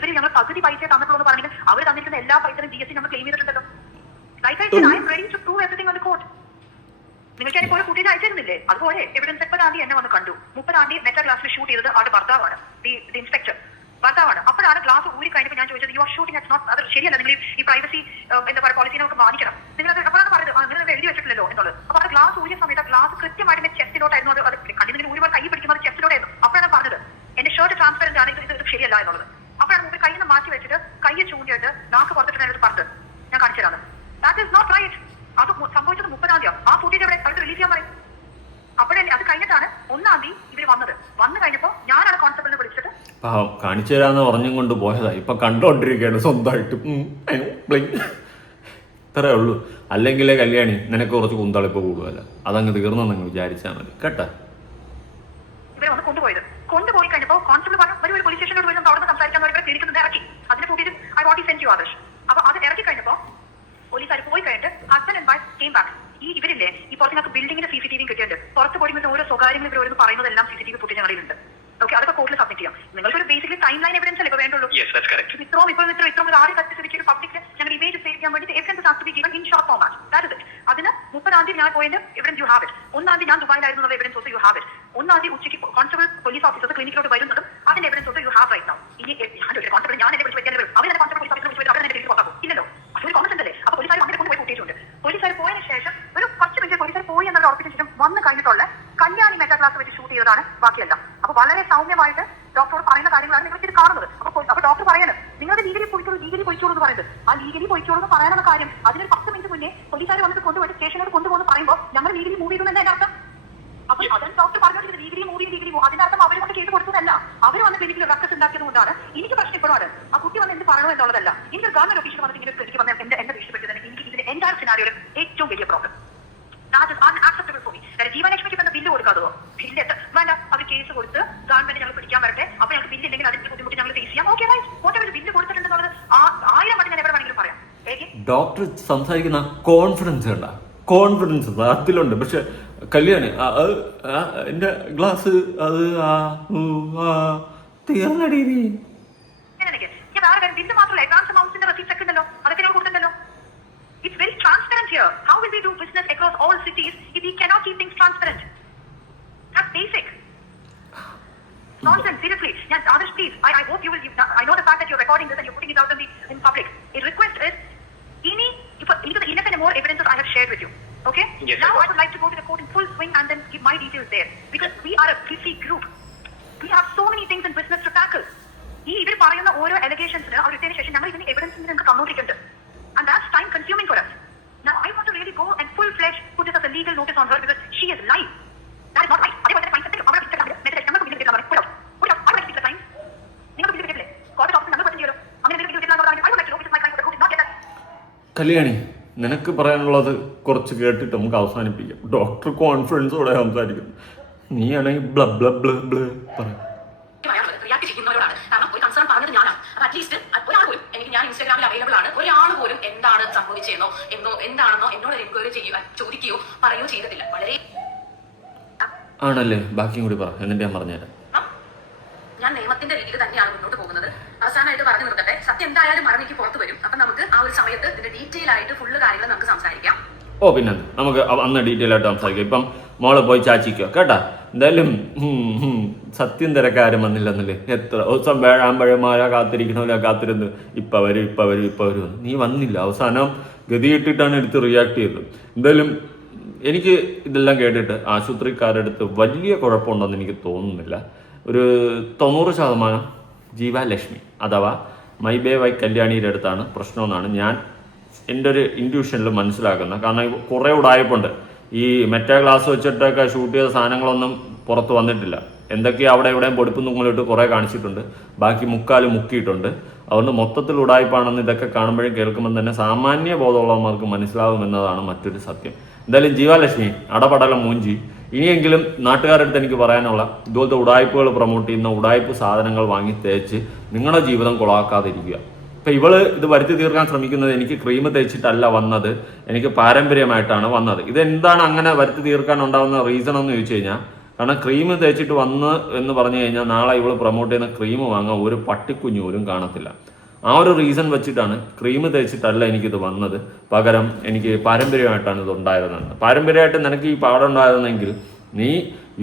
ഇവര് ഞങ്ങൾ പകുതി പൈസ തന്നിട്ടുള്ളൂ എന്ന് പറഞ്ഞെങ്കിൽ അവർ തന്നിരിക്കുന്ന എല്ലാ പൈസയും GST നമ്മൾ ക്ലെയിം ചെയ്തിട്ടുണ്ടല്ലോ. Like I said, I am ready to prove everything on the court. നിങ്ങൾക്ക് അതിനെപ്പോലെ ഫുട്ടേജ് അയച്ചിരുന്നില്ലേ? അതുപോലെ എവിഡൻസ് 30-ാം തീയതി എന്നെ വന്ന് കണ്ടു. 30-ാം തീയതി മെറ്റാ ക്ലാസ്സിൽ ഷൂട്ട് ചെയ്തത് അവരുടെ ഭർത്താവാണ്, ദി ഇൻസ്പെക്ടർ ഭർത്താവാണ്. അപ്പോഴാണ് ഗ്ലാസ് ഊരി കഴിഞ്ഞപ്പോൾ ഞാൻ ചോദിച്ചത് you are shooting at not, അത് ശരിയല്ല, നിങ്ങൾ ഈ പ്രൈവസി എന്താ പറയുക പോളിസിനെ നമുക്ക് മാനിക്കണം. നിങ്ങൾ അപ്പോഴാണ് പറഞ്ഞത് നിങ്ങൾ എഴുതി വെച്ചിട്ടില്ലല്ലോ എന്നുള്ളത്. അപ്പോൾ അത് ഗ്ലാസ് ഊരിയ സമയത്ത് ഗ്ലാസ് കൃത്യമായിട്ട് എന്റെ ചെസ്റ്റിലോട്ടായിരുന്നു. അത് കണ്ണിന് ഊരുമ്പോൾ കൈ പിടിക്കുന്നത് ചെസ്റ്റിലോട്ടായിരുന്നു. അപ്പോഴാണ് പറഞ്ഞത് എന്റെ ഷർട്ട് ട്രാൻസ്പെറന്റ് ആണ്, ഇത് ശരിയല്ല എന്നുള്ളത്. അപ്പോഴാണ് മുമ്പ് കൈയിൽ നിന്ന് മാറ്റി വെച്ചിട്ട് കൈ ചൂണ്ടിയിട്ട് നാക്ക് പുറത്തിട്ട് പറഞ്ഞത് ഞാൻ കാണിച്ചു തരാം. That is not right. അത് സംഭവിച്ചത് 30-ാം തീയതി. ആ ഫുട്ടേജ് അവിടെ അവർക്ക് റിലീസ് ചെയ്യാൻ പറയും. അപ്പോഴല്ലേ അത് കഴിഞ്ഞിട്ടാണ് 1-ാം തീയതി ഇവര് വന്നു കഴിഞ്ഞപ്പോൾ ഞാനാണ് കോൺസ്റ്റബിളിനെ വിളിച്ചിട്ട് കാണിച്ചു തരാന്ന് പറഞ്ഞും കൊണ്ട് പോയതാ. ഇപ്പൊ കണ്ടോണ്ടിരിക്കുകയാണ് സ്വന്തമായിട്ട്. ഇത്രേ ഉള്ളൂ. അല്ലെങ്കിലേ കല്യാണി നിനക്ക് കുറച്ച് കുന്തളിപ്പ് കൂടുതല. അതങ്ങ് തീർന്നെന്നങ്ങ് വിചാരിച്ചാൽ മതി കേട്ടാ. ഇവരെ ഒന്ന് കൊണ്ടുപോയി കഴിഞ്ഞപ്പോൾ കോൺസ്റ്റബിൾ പറഞ്ഞു ഒരു പോലീസ് സ്റ്റേഷനിലോട്ട് പോയി അവിടെ നിന്ന് സംസാരിക്കാൻ ഇവരെ തിരിക്കുന്നത് ഇറക്കി. അതിന്റെ footage I want to send you Adarsh. അപ്പൊ അത് ഇറക്കി കഴിഞ്ഞപ്പോൾ പോലീസുകാർ പോയി കഴിഞ്ഞിട്ട് husband and wife came back. ഇവരില്ലേ ഈ പുറത്തിനകത്ത് ബിൽഡിങ്ങിന്റെ CCTV കിട്ടിയിട്ടുണ്ട്. പുറത്ത് പോയി ഓരോ സ്വകാര്യങ്ങൾ ഇവർ പറയുന്നതെല്ലാം CCTV ഫുട്ടേജ് ഞങ്ങളിലുണ്ട്. ഓക്കെ, അതൊക്കെ കോർട്ടിൽ സബ്മിറ്റ് ചെയ്യാം. നിങ്ങൾക്ക് ഒരു ബേസിക്കലി ടൈം ലൈൻ എവിഡൻസ് അല്ലേ ഇപ്പൊ വേണ്ടുള്ളൂ. ഇത്രയും ഒരു ആദ്യം കത്തിച്ച് ഒരു പബ്ലിക്കിന് ഞങ്ങൾ ഇമേജ് സേവ് ചെയ്യാൻ വേണ്ടി evidence has to be given in short format. That is it. അതിന് 30-ാം തീയതി ഞാൻ പോയതിന്റെ എവിഡൻസ് യു ഹാവ് ഇറ്റ്. 1-ാം തീയതി ഞാൻ ദുബായിലായിരുന്നു എന്നുള്ള evidence also you have it. 1-ാം തീയതി ഉച്ചയ്ക്ക് കോൺസ്റ്റബിൾ പോലീസ് ഓഫീസേഴ്സ് ക്ലിനിക്കിലോട്ട് വരുന്നതും അതിന്റെ evidence also you have right now. ഇനി കോൺസ്റ്റബിൾ ഞാൻ എന്നെ വിളിച്ച് പറ്റിയാൽ അവർ കോൺസ്റ്റബിൾ പോലീസ് ഓഫീസർ വിളിച്ച് അവർ എന്നെ തിരിച്ചു പുറത്താക്കും ഇല്ലല്ലോ. അതൊരു കോമൺ സെൻസ് അല്ലേ. അപ്പോൾ പോലീസുകാർ അങ്ങനെ കൊണ്ടുപോയി കൂട്ടിയിട്ടുണ്ട്. പോലീസുകാർ പോയതിനു ശേഷം ഒരു 10 മിനിറ്റ് പോലീസുകാർ പോയി എന്നുള്ള ഉറപ്പിച്ച ശേഷം വന്ന് കഴിഞ്ഞിട്ടുള്ള കല്യാണി മെഗാ ക്ലാസ് വെച്ച് ഷൂട്ട് ചെയ്തതാണ് ബാക്കിയല്ല. അപ്പോൾ വളരെ സൗമ്യമായിട്ട് ഡോക്ടറോട് പറയുന്ന കാര്യങ്ങളാണ് നിങ്ങൾ ഇത് കാണുന്നത്. അപ്പോൾ ഡോക്ടർ പറയാണ് നിങ്ങളുടെ ലീഗലി പോയിക്കോളൂ എന്ന് പറയുന്നത്. ആ ലീഗലി പോയിക്കോളൂ എന്ന് പറയാനുള്ള കാര്യം അതിനൊരു 10 മിനിറ്റ് മുന്നേ പോലീസുകാർ വന്നിട്ട് കൊണ്ടുപോയിട്ട് സ്റ്റേഷനിലോട്ട് കൊണ്ടുപോകുന്നു പറയുമ്പോൾ ഞങ്ങൾ ലീഗലി മൂവ് ചെയ്തു എന്നതിന്റെ അർത്ഥം. അപ്പോൾ അതിന് ഡോക്ടർ പറഞ്ഞോട്ട് ലീഗലി മൂവ് അതിന്റെ അർത്ഥം അവർ കൊണ്ട് കേസ് കൊടുത്തതല്ല. അവർ വന്ന് ക്ലിനിക്കിൽ റക്കസ് ഉണ്ടാക്കിയത് കൊണ്ടാണ്. എനിക്ക് പ്രശ്നം ഇപ്പോഴാണ് ആ കുട്ടി വന്ന് എന്ത് പറയണോ എന്നുള്ളതല്ല. എനിക്ക് ഗവൺമെന്റ് ഓഫീസിൽ വന്നിട്ട് ഇങ്ങനെ ക്ലിനിക്ക് വന്ന് എന്നെ ഭീഷണിപ്പെട്ടത് എനിക്ക് ഇതിന്റെ എൻറ്റയർ സിനാരിയോയുടെ ഏറ്റവും വലിയ problem. That is unacceptable for me. ജീവലക്ഷ്മിക്ക് തന്നെ ബില്ല് കൊടുക്കാതോ? ബില്ല് വേണ്ട, അത് കേസ് കൊടുത്ത് ഗവൺമെന്റ് ഞങ്ങൾ പിടിക്കാൻ വരട്ടെ. അപ്പൊ ഞങ്ങൾക്ക് ബില്ല് ഇല്ലെങ്കിൽ അതിന്റെ ബുദ്ധിമുട്ട് ഞങ്ങൾ ഫേസ് ചെയ്യാം. ഓക്കെ റൈറ്റ്, വോട്ടെവർ ബില്ല് കൊടുത്തിട്ടുണ്ടെന്നുള്ളത് 1000 വട്ടം ഞാൻ എവിടെ വേണമെങ്കിലും പറയാം. ഡോക്ടർ സംസാരിക്കുന്ന കോൺഫിഡൻസ് ഉണ്ട, കോൺഫിഡൻസ് അതിലുണ്ട്. പക്ഷെ കല്യാണി എന്റെ ഗ്ലാസ് അത് തീർന്നടി. ഞാൻ വേറെ കാര്യം ബില്ല് മാത്രമല്ല അഡ്വാൻസ് അമൗണ്ട്സിന്റെ റെസീപ്റ്റ് ഒക്കെ ഉണ്ടല്ലോ, അതൊക്കെ ഞാൻ കൊടുത്തിട്ടുണ്ടല്ലോ. It's very transparent here. How will we do business across all cities if we cannot keep things transparent? That's basic. Nonsense, seriously. Yes, Adarsh, please. I hope you will. I know the fact that you're recording this and you're putting it out in public. A request is, more evidences I have shared with you. Okay? Yes, now I would like to go to the court in full swing and then give my details there. Because we are a busy group. We have so many things in business to tackle. ഇവർ പറയുന്ന ഓരോ അലിഗേഷൻസിന് അവർ ഇട്ടതിന് ശേഷം ഞങ്ങൾ ഇതിന്റെ എവിഡൻസിന് ഞങ്ങൾക്ക് തന്നോട്ടിട്ടുണ്ട്. And that's time consuming for us. Now I want to really go and full-fledged put this as a legal notice on her because she is lying. That is not right. I want to find something. I want to put out. I want to time. നിങ്ങൾ bill കിട്ടില്ലേ? കോടതി ഓഫീസിൽ നമ്മൾ പറ്റും ചെയ്യലോ. അങ്ങനെ bill കിട്ടില്ല എന്ന് I would like to know which is my client who did not get that. Kalyani, നിനക്ക് പറയാനുള്ളത് കുറച്ച് കേട്ടിട്ട് നമുക്ക് അവസാനിപ്പിക്കാം. ഡോക്ടർ കോൺഫിഡൻസോടെ സംസാരിക്കുന്നു, നീ ആണെങ്കിൽ ബ്ല ബ്ല ബ്ല ബ്ല പറ. റിയാക്ട് ചെയ്യുന്നവരോടാണ്. കാരണം ഒരു കൺസേൺ പറഞ്ഞത് ഞാനാണ്. അപ്പൊ അറ്റ്ലീസ്റ്റ് ഒരാൾ പോലും എനിക്ക് ഞാൻ ഇൻസ്റ്റാഗ്രാമിൽ അവൈലബിൾ ആണ്, ഒരാൾ പോലും എന്താണ് സംഭവിച്ചെന്നോ എന്താണെന്നോ എന്നോട് എൻക്വയറി ചോദിക്കുകയോ പറയുകയോ ചെയ്തിട്ടില്ല. വളരെ ആണല്ലേ? ബാക്കിയും കൂടി പറ, എന്നിട്ട് ഞാൻ പറഞ്ഞുതരാം. ഞാൻ നിയമത്തിന്റെ രീതിയിൽ തന്നെയാണ് മുന്നോട്ട് പോകുന്നത്. അവസാനമായിട്ട് പറഞ്ഞു നിർത്തട്ടെ, സത്യം എന്തായാലും മറന്നിക്ക് പുറത്ത് വരും. അപ്പൊ നമുക്ക് ആ ഒരു സമയത്ത് ഇതിന്റെ ഡീറ്റെയിൽ ആയിട്ട് ഫുള്ള് കാര്യങ്ങൾ നമുക്ക് സംസാരിക്കാം. പിന്നെ നമുക്ക് അന്ന് ഡീറ്റെയിൽ ആയിട്ട് സംസാരിക്കാം. ഇപ്പം മോള് പോയി ചാച്ചിക്കോ കേട്ടാ. എന്തായാലും സത്യം തിരക്കാരും വന്നില്ലെന്നല്ലേ. എത്ര ദിവസം വേഴാമ്പഴമാരാ കാത്തിരിക്കണമല്ലോ, കാത്തിരുന്ന് ഇപ്പം വരും. നീ വന്നില്ല. അവസാനം ഗതിയിട്ടിട്ടാണ് എടുത്ത് റിയാക്ട് ചെയ്തത്. എന്തായാലും എനിക്ക് ഇതെല്ലാം കേട്ടിട്ട് ആശുപത്രിക്കാരെടുത്ത് വലിയ കുഴപ്പമുണ്ടെന്ന് എനിക്ക് തോന്നുന്നില്ല. ഒരു 90% ജീവലക്ഷ്മി അഥവാ മൈബേ വൈ കല്യാണിയുടെ അടുത്താണ് പ്രശ്നമെന്നാണ് ഞാൻ എൻ്റെ ഒരു ഇൻഡ്യൂഷനിൽ മനസ്സിലാക്കുന്നത്. കാരണം കുറേ ഉടായ്പുണ്ട്. ഈ മെറ്റാ ഗ്ലാസ് വെച്ചിട്ടൊക്കെ ഷൂട്ട് ചെയ്ത സാധനങ്ങളൊന്നും പുറത്ത് വന്നിട്ടില്ല. എന്തൊക്കെയോ അവിടെ ഇവിടെയും പൊടിപ്പും തുങ്ങലിട്ട് കുറേ കാണിച്ചിട്ടുണ്ട്, ബാക്കി മുക്കിയിട്ടുണ്ട്. അതുകൊണ്ട് മൊത്തത്തിൽ ഉടായ്പാണെന്ന് ഇതൊക്കെ കാണുമ്പോഴും കേൾക്കുമ്പോൾ തന്നെ സാമാന്യ ബോധമുള്ളവർക്ക് മനസ്സിലാവുമെന്നതാണ് മറ്റൊരു സത്യം. എന്തായാലും ജീവലക്ഷ്മി അടപടലം മൂഞ്ചി. ഇനിയെങ്കിലും നാട്ടുകാരടുത്ത് എനിക്ക് പറയാനുള്ള ഇതുപോലത്തെ ഉടായ്പകൾ പ്രൊമോട്ട് ചെയ്യുന്ന ഉടായ്പ സാധനങ്ങൾ വാങ്ങി തേച്ച് നിങ്ങളുടെ ജീവിതം കൊളാക്കാതിരിക്കുക. ഇപ്പം ഇവള് ഇത് വരുത്തി തീർക്കാൻ ശ്രമിക്കുന്നത് എനിക്ക് ക്രീം തേച്ചിട്ടല്ല വന്നത്, എനിക്ക് പാരമ്പര്യമായിട്ടാണ് വന്നത്. ഇതെന്താണ് അങ്ങനെ വരുത്തി തീർക്കാൻ ഉണ്ടാകുന്ന റീസൺ എന്ന് ചോദിച്ചു കഴിഞ്ഞാൽ, കാരണം ക്രീം തേച്ചിട്ട് വന്ന് എന്ന് പറഞ്ഞു കഴിഞ്ഞാൽ നാളെ ഇവള് പ്രൊമോട്ട് ചെയ്യുന്ന ക്രീം വാങ്ങാൻ ഒരു പട്ടിക്കുഞ്ഞു പോലും കാണത്തില്ല. ആ ഒരു റീസൺ വെച്ചിട്ടാണ് ക്രീം തേച്ചിട്ടല്ല എനിക്കിത് വന്നത്, പകരം എനിക്ക് പാരമ്പര്യമായിട്ടാണ് ഇത് ഉണ്ടായിരുന്നത്. പാരമ്പര്യമായിട്ട് നിനക്ക് ഈ പാടം ഉണ്ടായിരുന്നെങ്കിൽ നീ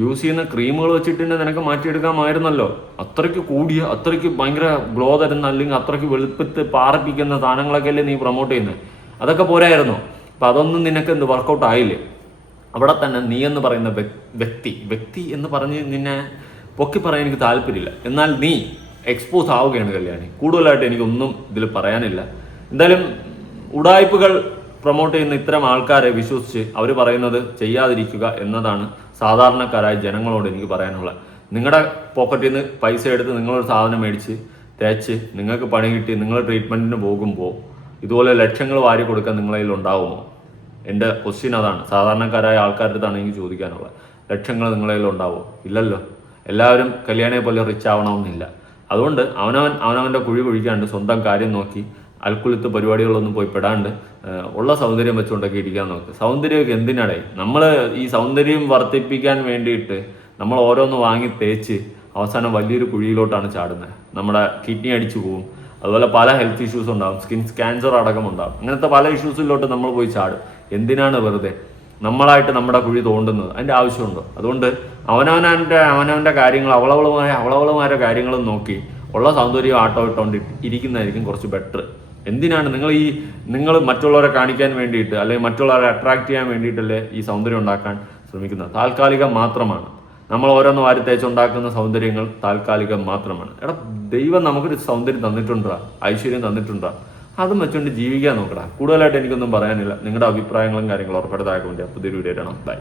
യൂസ് ചെയ്യുന്ന ക്രീമുകൾ വെച്ചിട്ട് നിനക്ക് മാറ്റിയെടുക്കാമായിരുന്നല്ലോ. അത്രയ്ക്ക് കൂടിയ, അത്രയ്ക്ക് ഭയങ്കര ഗ്ലോ തരുന്ന, അല്ലെങ്കിൽ അത്രയ്ക്ക് വെളുപ്പത്ത് പാർപ്പിക്കുന്ന സാധനങ്ങളൊക്കെ അല്ലേ നീ പ്രൊമോട്ട് ചെയ്യുന്നത്. അതൊക്കെ പോരായിരുന്നോ? അപ്പം അതൊന്നും നിനക്ക് എന്ത് വർക്കൗട്ട് ആയില്ലേ? അവിടെ തന്നെ നീ എന്ന് പറയുന്ന വ്യക്തി എന്ന് പറഞ്ഞ് നിന്നെ പൊക്കി പറയാൻ എനിക്ക് താല്പര്യമില്ല. എന്നാൽ നീ എക്സ്പോസ് ആവുകയാണ് കല്യാണി. കൂടുതലായിട്ട് എനിക്കൊന്നും ഇതിൽ പറയാനില്ല. എന്തായാലും ഉടായ്പകൾ പ്രൊമോട്ട് ചെയ്യുന്ന ഇത്തരം ആൾക്കാരെ വിശ്വസിച്ച് അവർ പറയുന്നത് ചെയ്യാതിരിക്കുക എന്നതാണ് സാധാരണക്കാരായ ജനങ്ങളോട് എനിക്ക് പറയാനുള്ളത്. നിങ്ങളുടെ പോക്കറ്റിൽ നിന്ന് പൈസ എടുത്ത് നിങ്ങളൊരു സാധനം മേടിച്ച് തേച്ച് നിങ്ങൾക്ക് പണി കിട്ടി നിങ്ങൾ ട്രീറ്റ്മെൻറ്റിന് പോകുമ്പോൾ ഇതുപോലെ ലക്ഷങ്ങൾ വാരി കൊടുക്കാൻ നിങ്ങളുടെ കയ്യിൽ ഉണ്ടാവുമോ? എൻ്റെ ക്വസ്റ്റ്യൻ അതാണ്. സാധാരണക്കാരായ ആൾക്കാരുടെ അടുത്താണ് എനിക്ക് ചോദിക്കാനുള്ളത്. ലക്ഷങ്ങൾ നിങ്ങളുടെ കയ്യിൽ ഉണ്ടാവുമോ? ഇല്ലല്ലോ. എല്ലാവരും കല്യാണിയെ പോലെ റിച്ച് ആവണമെന്നില്ല. അതുകൊണ്ട് അവനവൻ്റെ കുഴി കുഴിക്കാണ്ട് സ്വന്തം കാര്യം നോക്കി അൽക്കുലത്ത് പരിപാടികളൊന്നും പോയി പെടാണ്ട് ഉള്ള സൗന്ദര്യം വെച്ചുകൊണ്ടൊക്കെ ഇരിക്കാൻ നോക്ക്. സൗന്ദര്യമൊക്കെ എന്തിനാടേ? നമ്മൾ ഈ സൗന്ദര്യം വർദ്ധിപ്പിക്കാൻ വേണ്ടിയിട്ട് നമ്മൾ ഓരോന്ന് വാങ്ങി തേച്ച് അവസാനം വലിയൊരു കുഴിയിലോട്ടാണ് ചാടുന്നത്. നമ്മുടെ കിഡ്നി അടിച്ചു പോകും, അതുപോലെ പല ഹെൽത്ത് ഇഷ്യൂസ് ഉണ്ടാകും, സ്കിൻ ക്യാൻസർ അടക്കം ഉണ്ടാകും. അങ്ങനത്തെ പല ഇഷ്യൂസിലോട്ട് നമ്മൾ പോയി ചാടും. എന്തിനാണ് വെറുതെ നമ്മളായിട്ട് നമ്മുടെ കുഴി തോണ്ടുന്നത്? അതിൻ്റെ ആവശ്യമുണ്ടോ? അതുകൊണ്ട് അവനവൻ്റെ കാര്യങ്ങൾ അവളവളുമാരെ കാര്യങ്ങളും നോക്കി ഉള്ള സൗന്ദര്യം ആട്ടോ ഇട്ടുകൊണ്ട് ഇരിക്കുന്നതായിരിക്കും കുറച്ച് ബെറ്റർ. എന്തിനാണ് നിങ്ങൾ മറ്റുള്ളവരെ കാണിക്കാൻ വേണ്ടിയിട്ട് അല്ലെങ്കിൽ മറ്റുള്ളവരെ അട്രാക്ട് ചെയ്യാൻ വേണ്ടിയിട്ടല്ലേ ഈ സൗന്ദര്യം ഉണ്ടാക്കാൻ ശ്രമിക്കുന്നത്? താൽക്കാലികം മാത്രമാണ്. നമ്മൾ ഓരോന്ന് വാരി തേച്ചുണ്ടാക്കുന്ന സൗന്ദര്യങ്ങൾ താൽക്കാലികം മാത്രമാണ്. എടാ, ദൈവം നമുക്കൊരു സൗന്ദര്യം തന്നിട്ടുണ്ടാ, ഐശ്വര്യം തന്നിട്ടുണ്ടാ, അതും വെച്ചുകൊണ്ട് ജീവിക്കാൻ നോക്കടാ. കൂടുതലായിട്ട് എനിക്കൊന്നും പറയാനില്ല. നിങ്ങളുടെ അഭിപ്രായങ്ങളും കാര്യങ്ങളും ഉറപ്പെടുത്താൻ വേണ്ടി പുതിയൊരു വീഡിയോ ആണ്. ബൈ.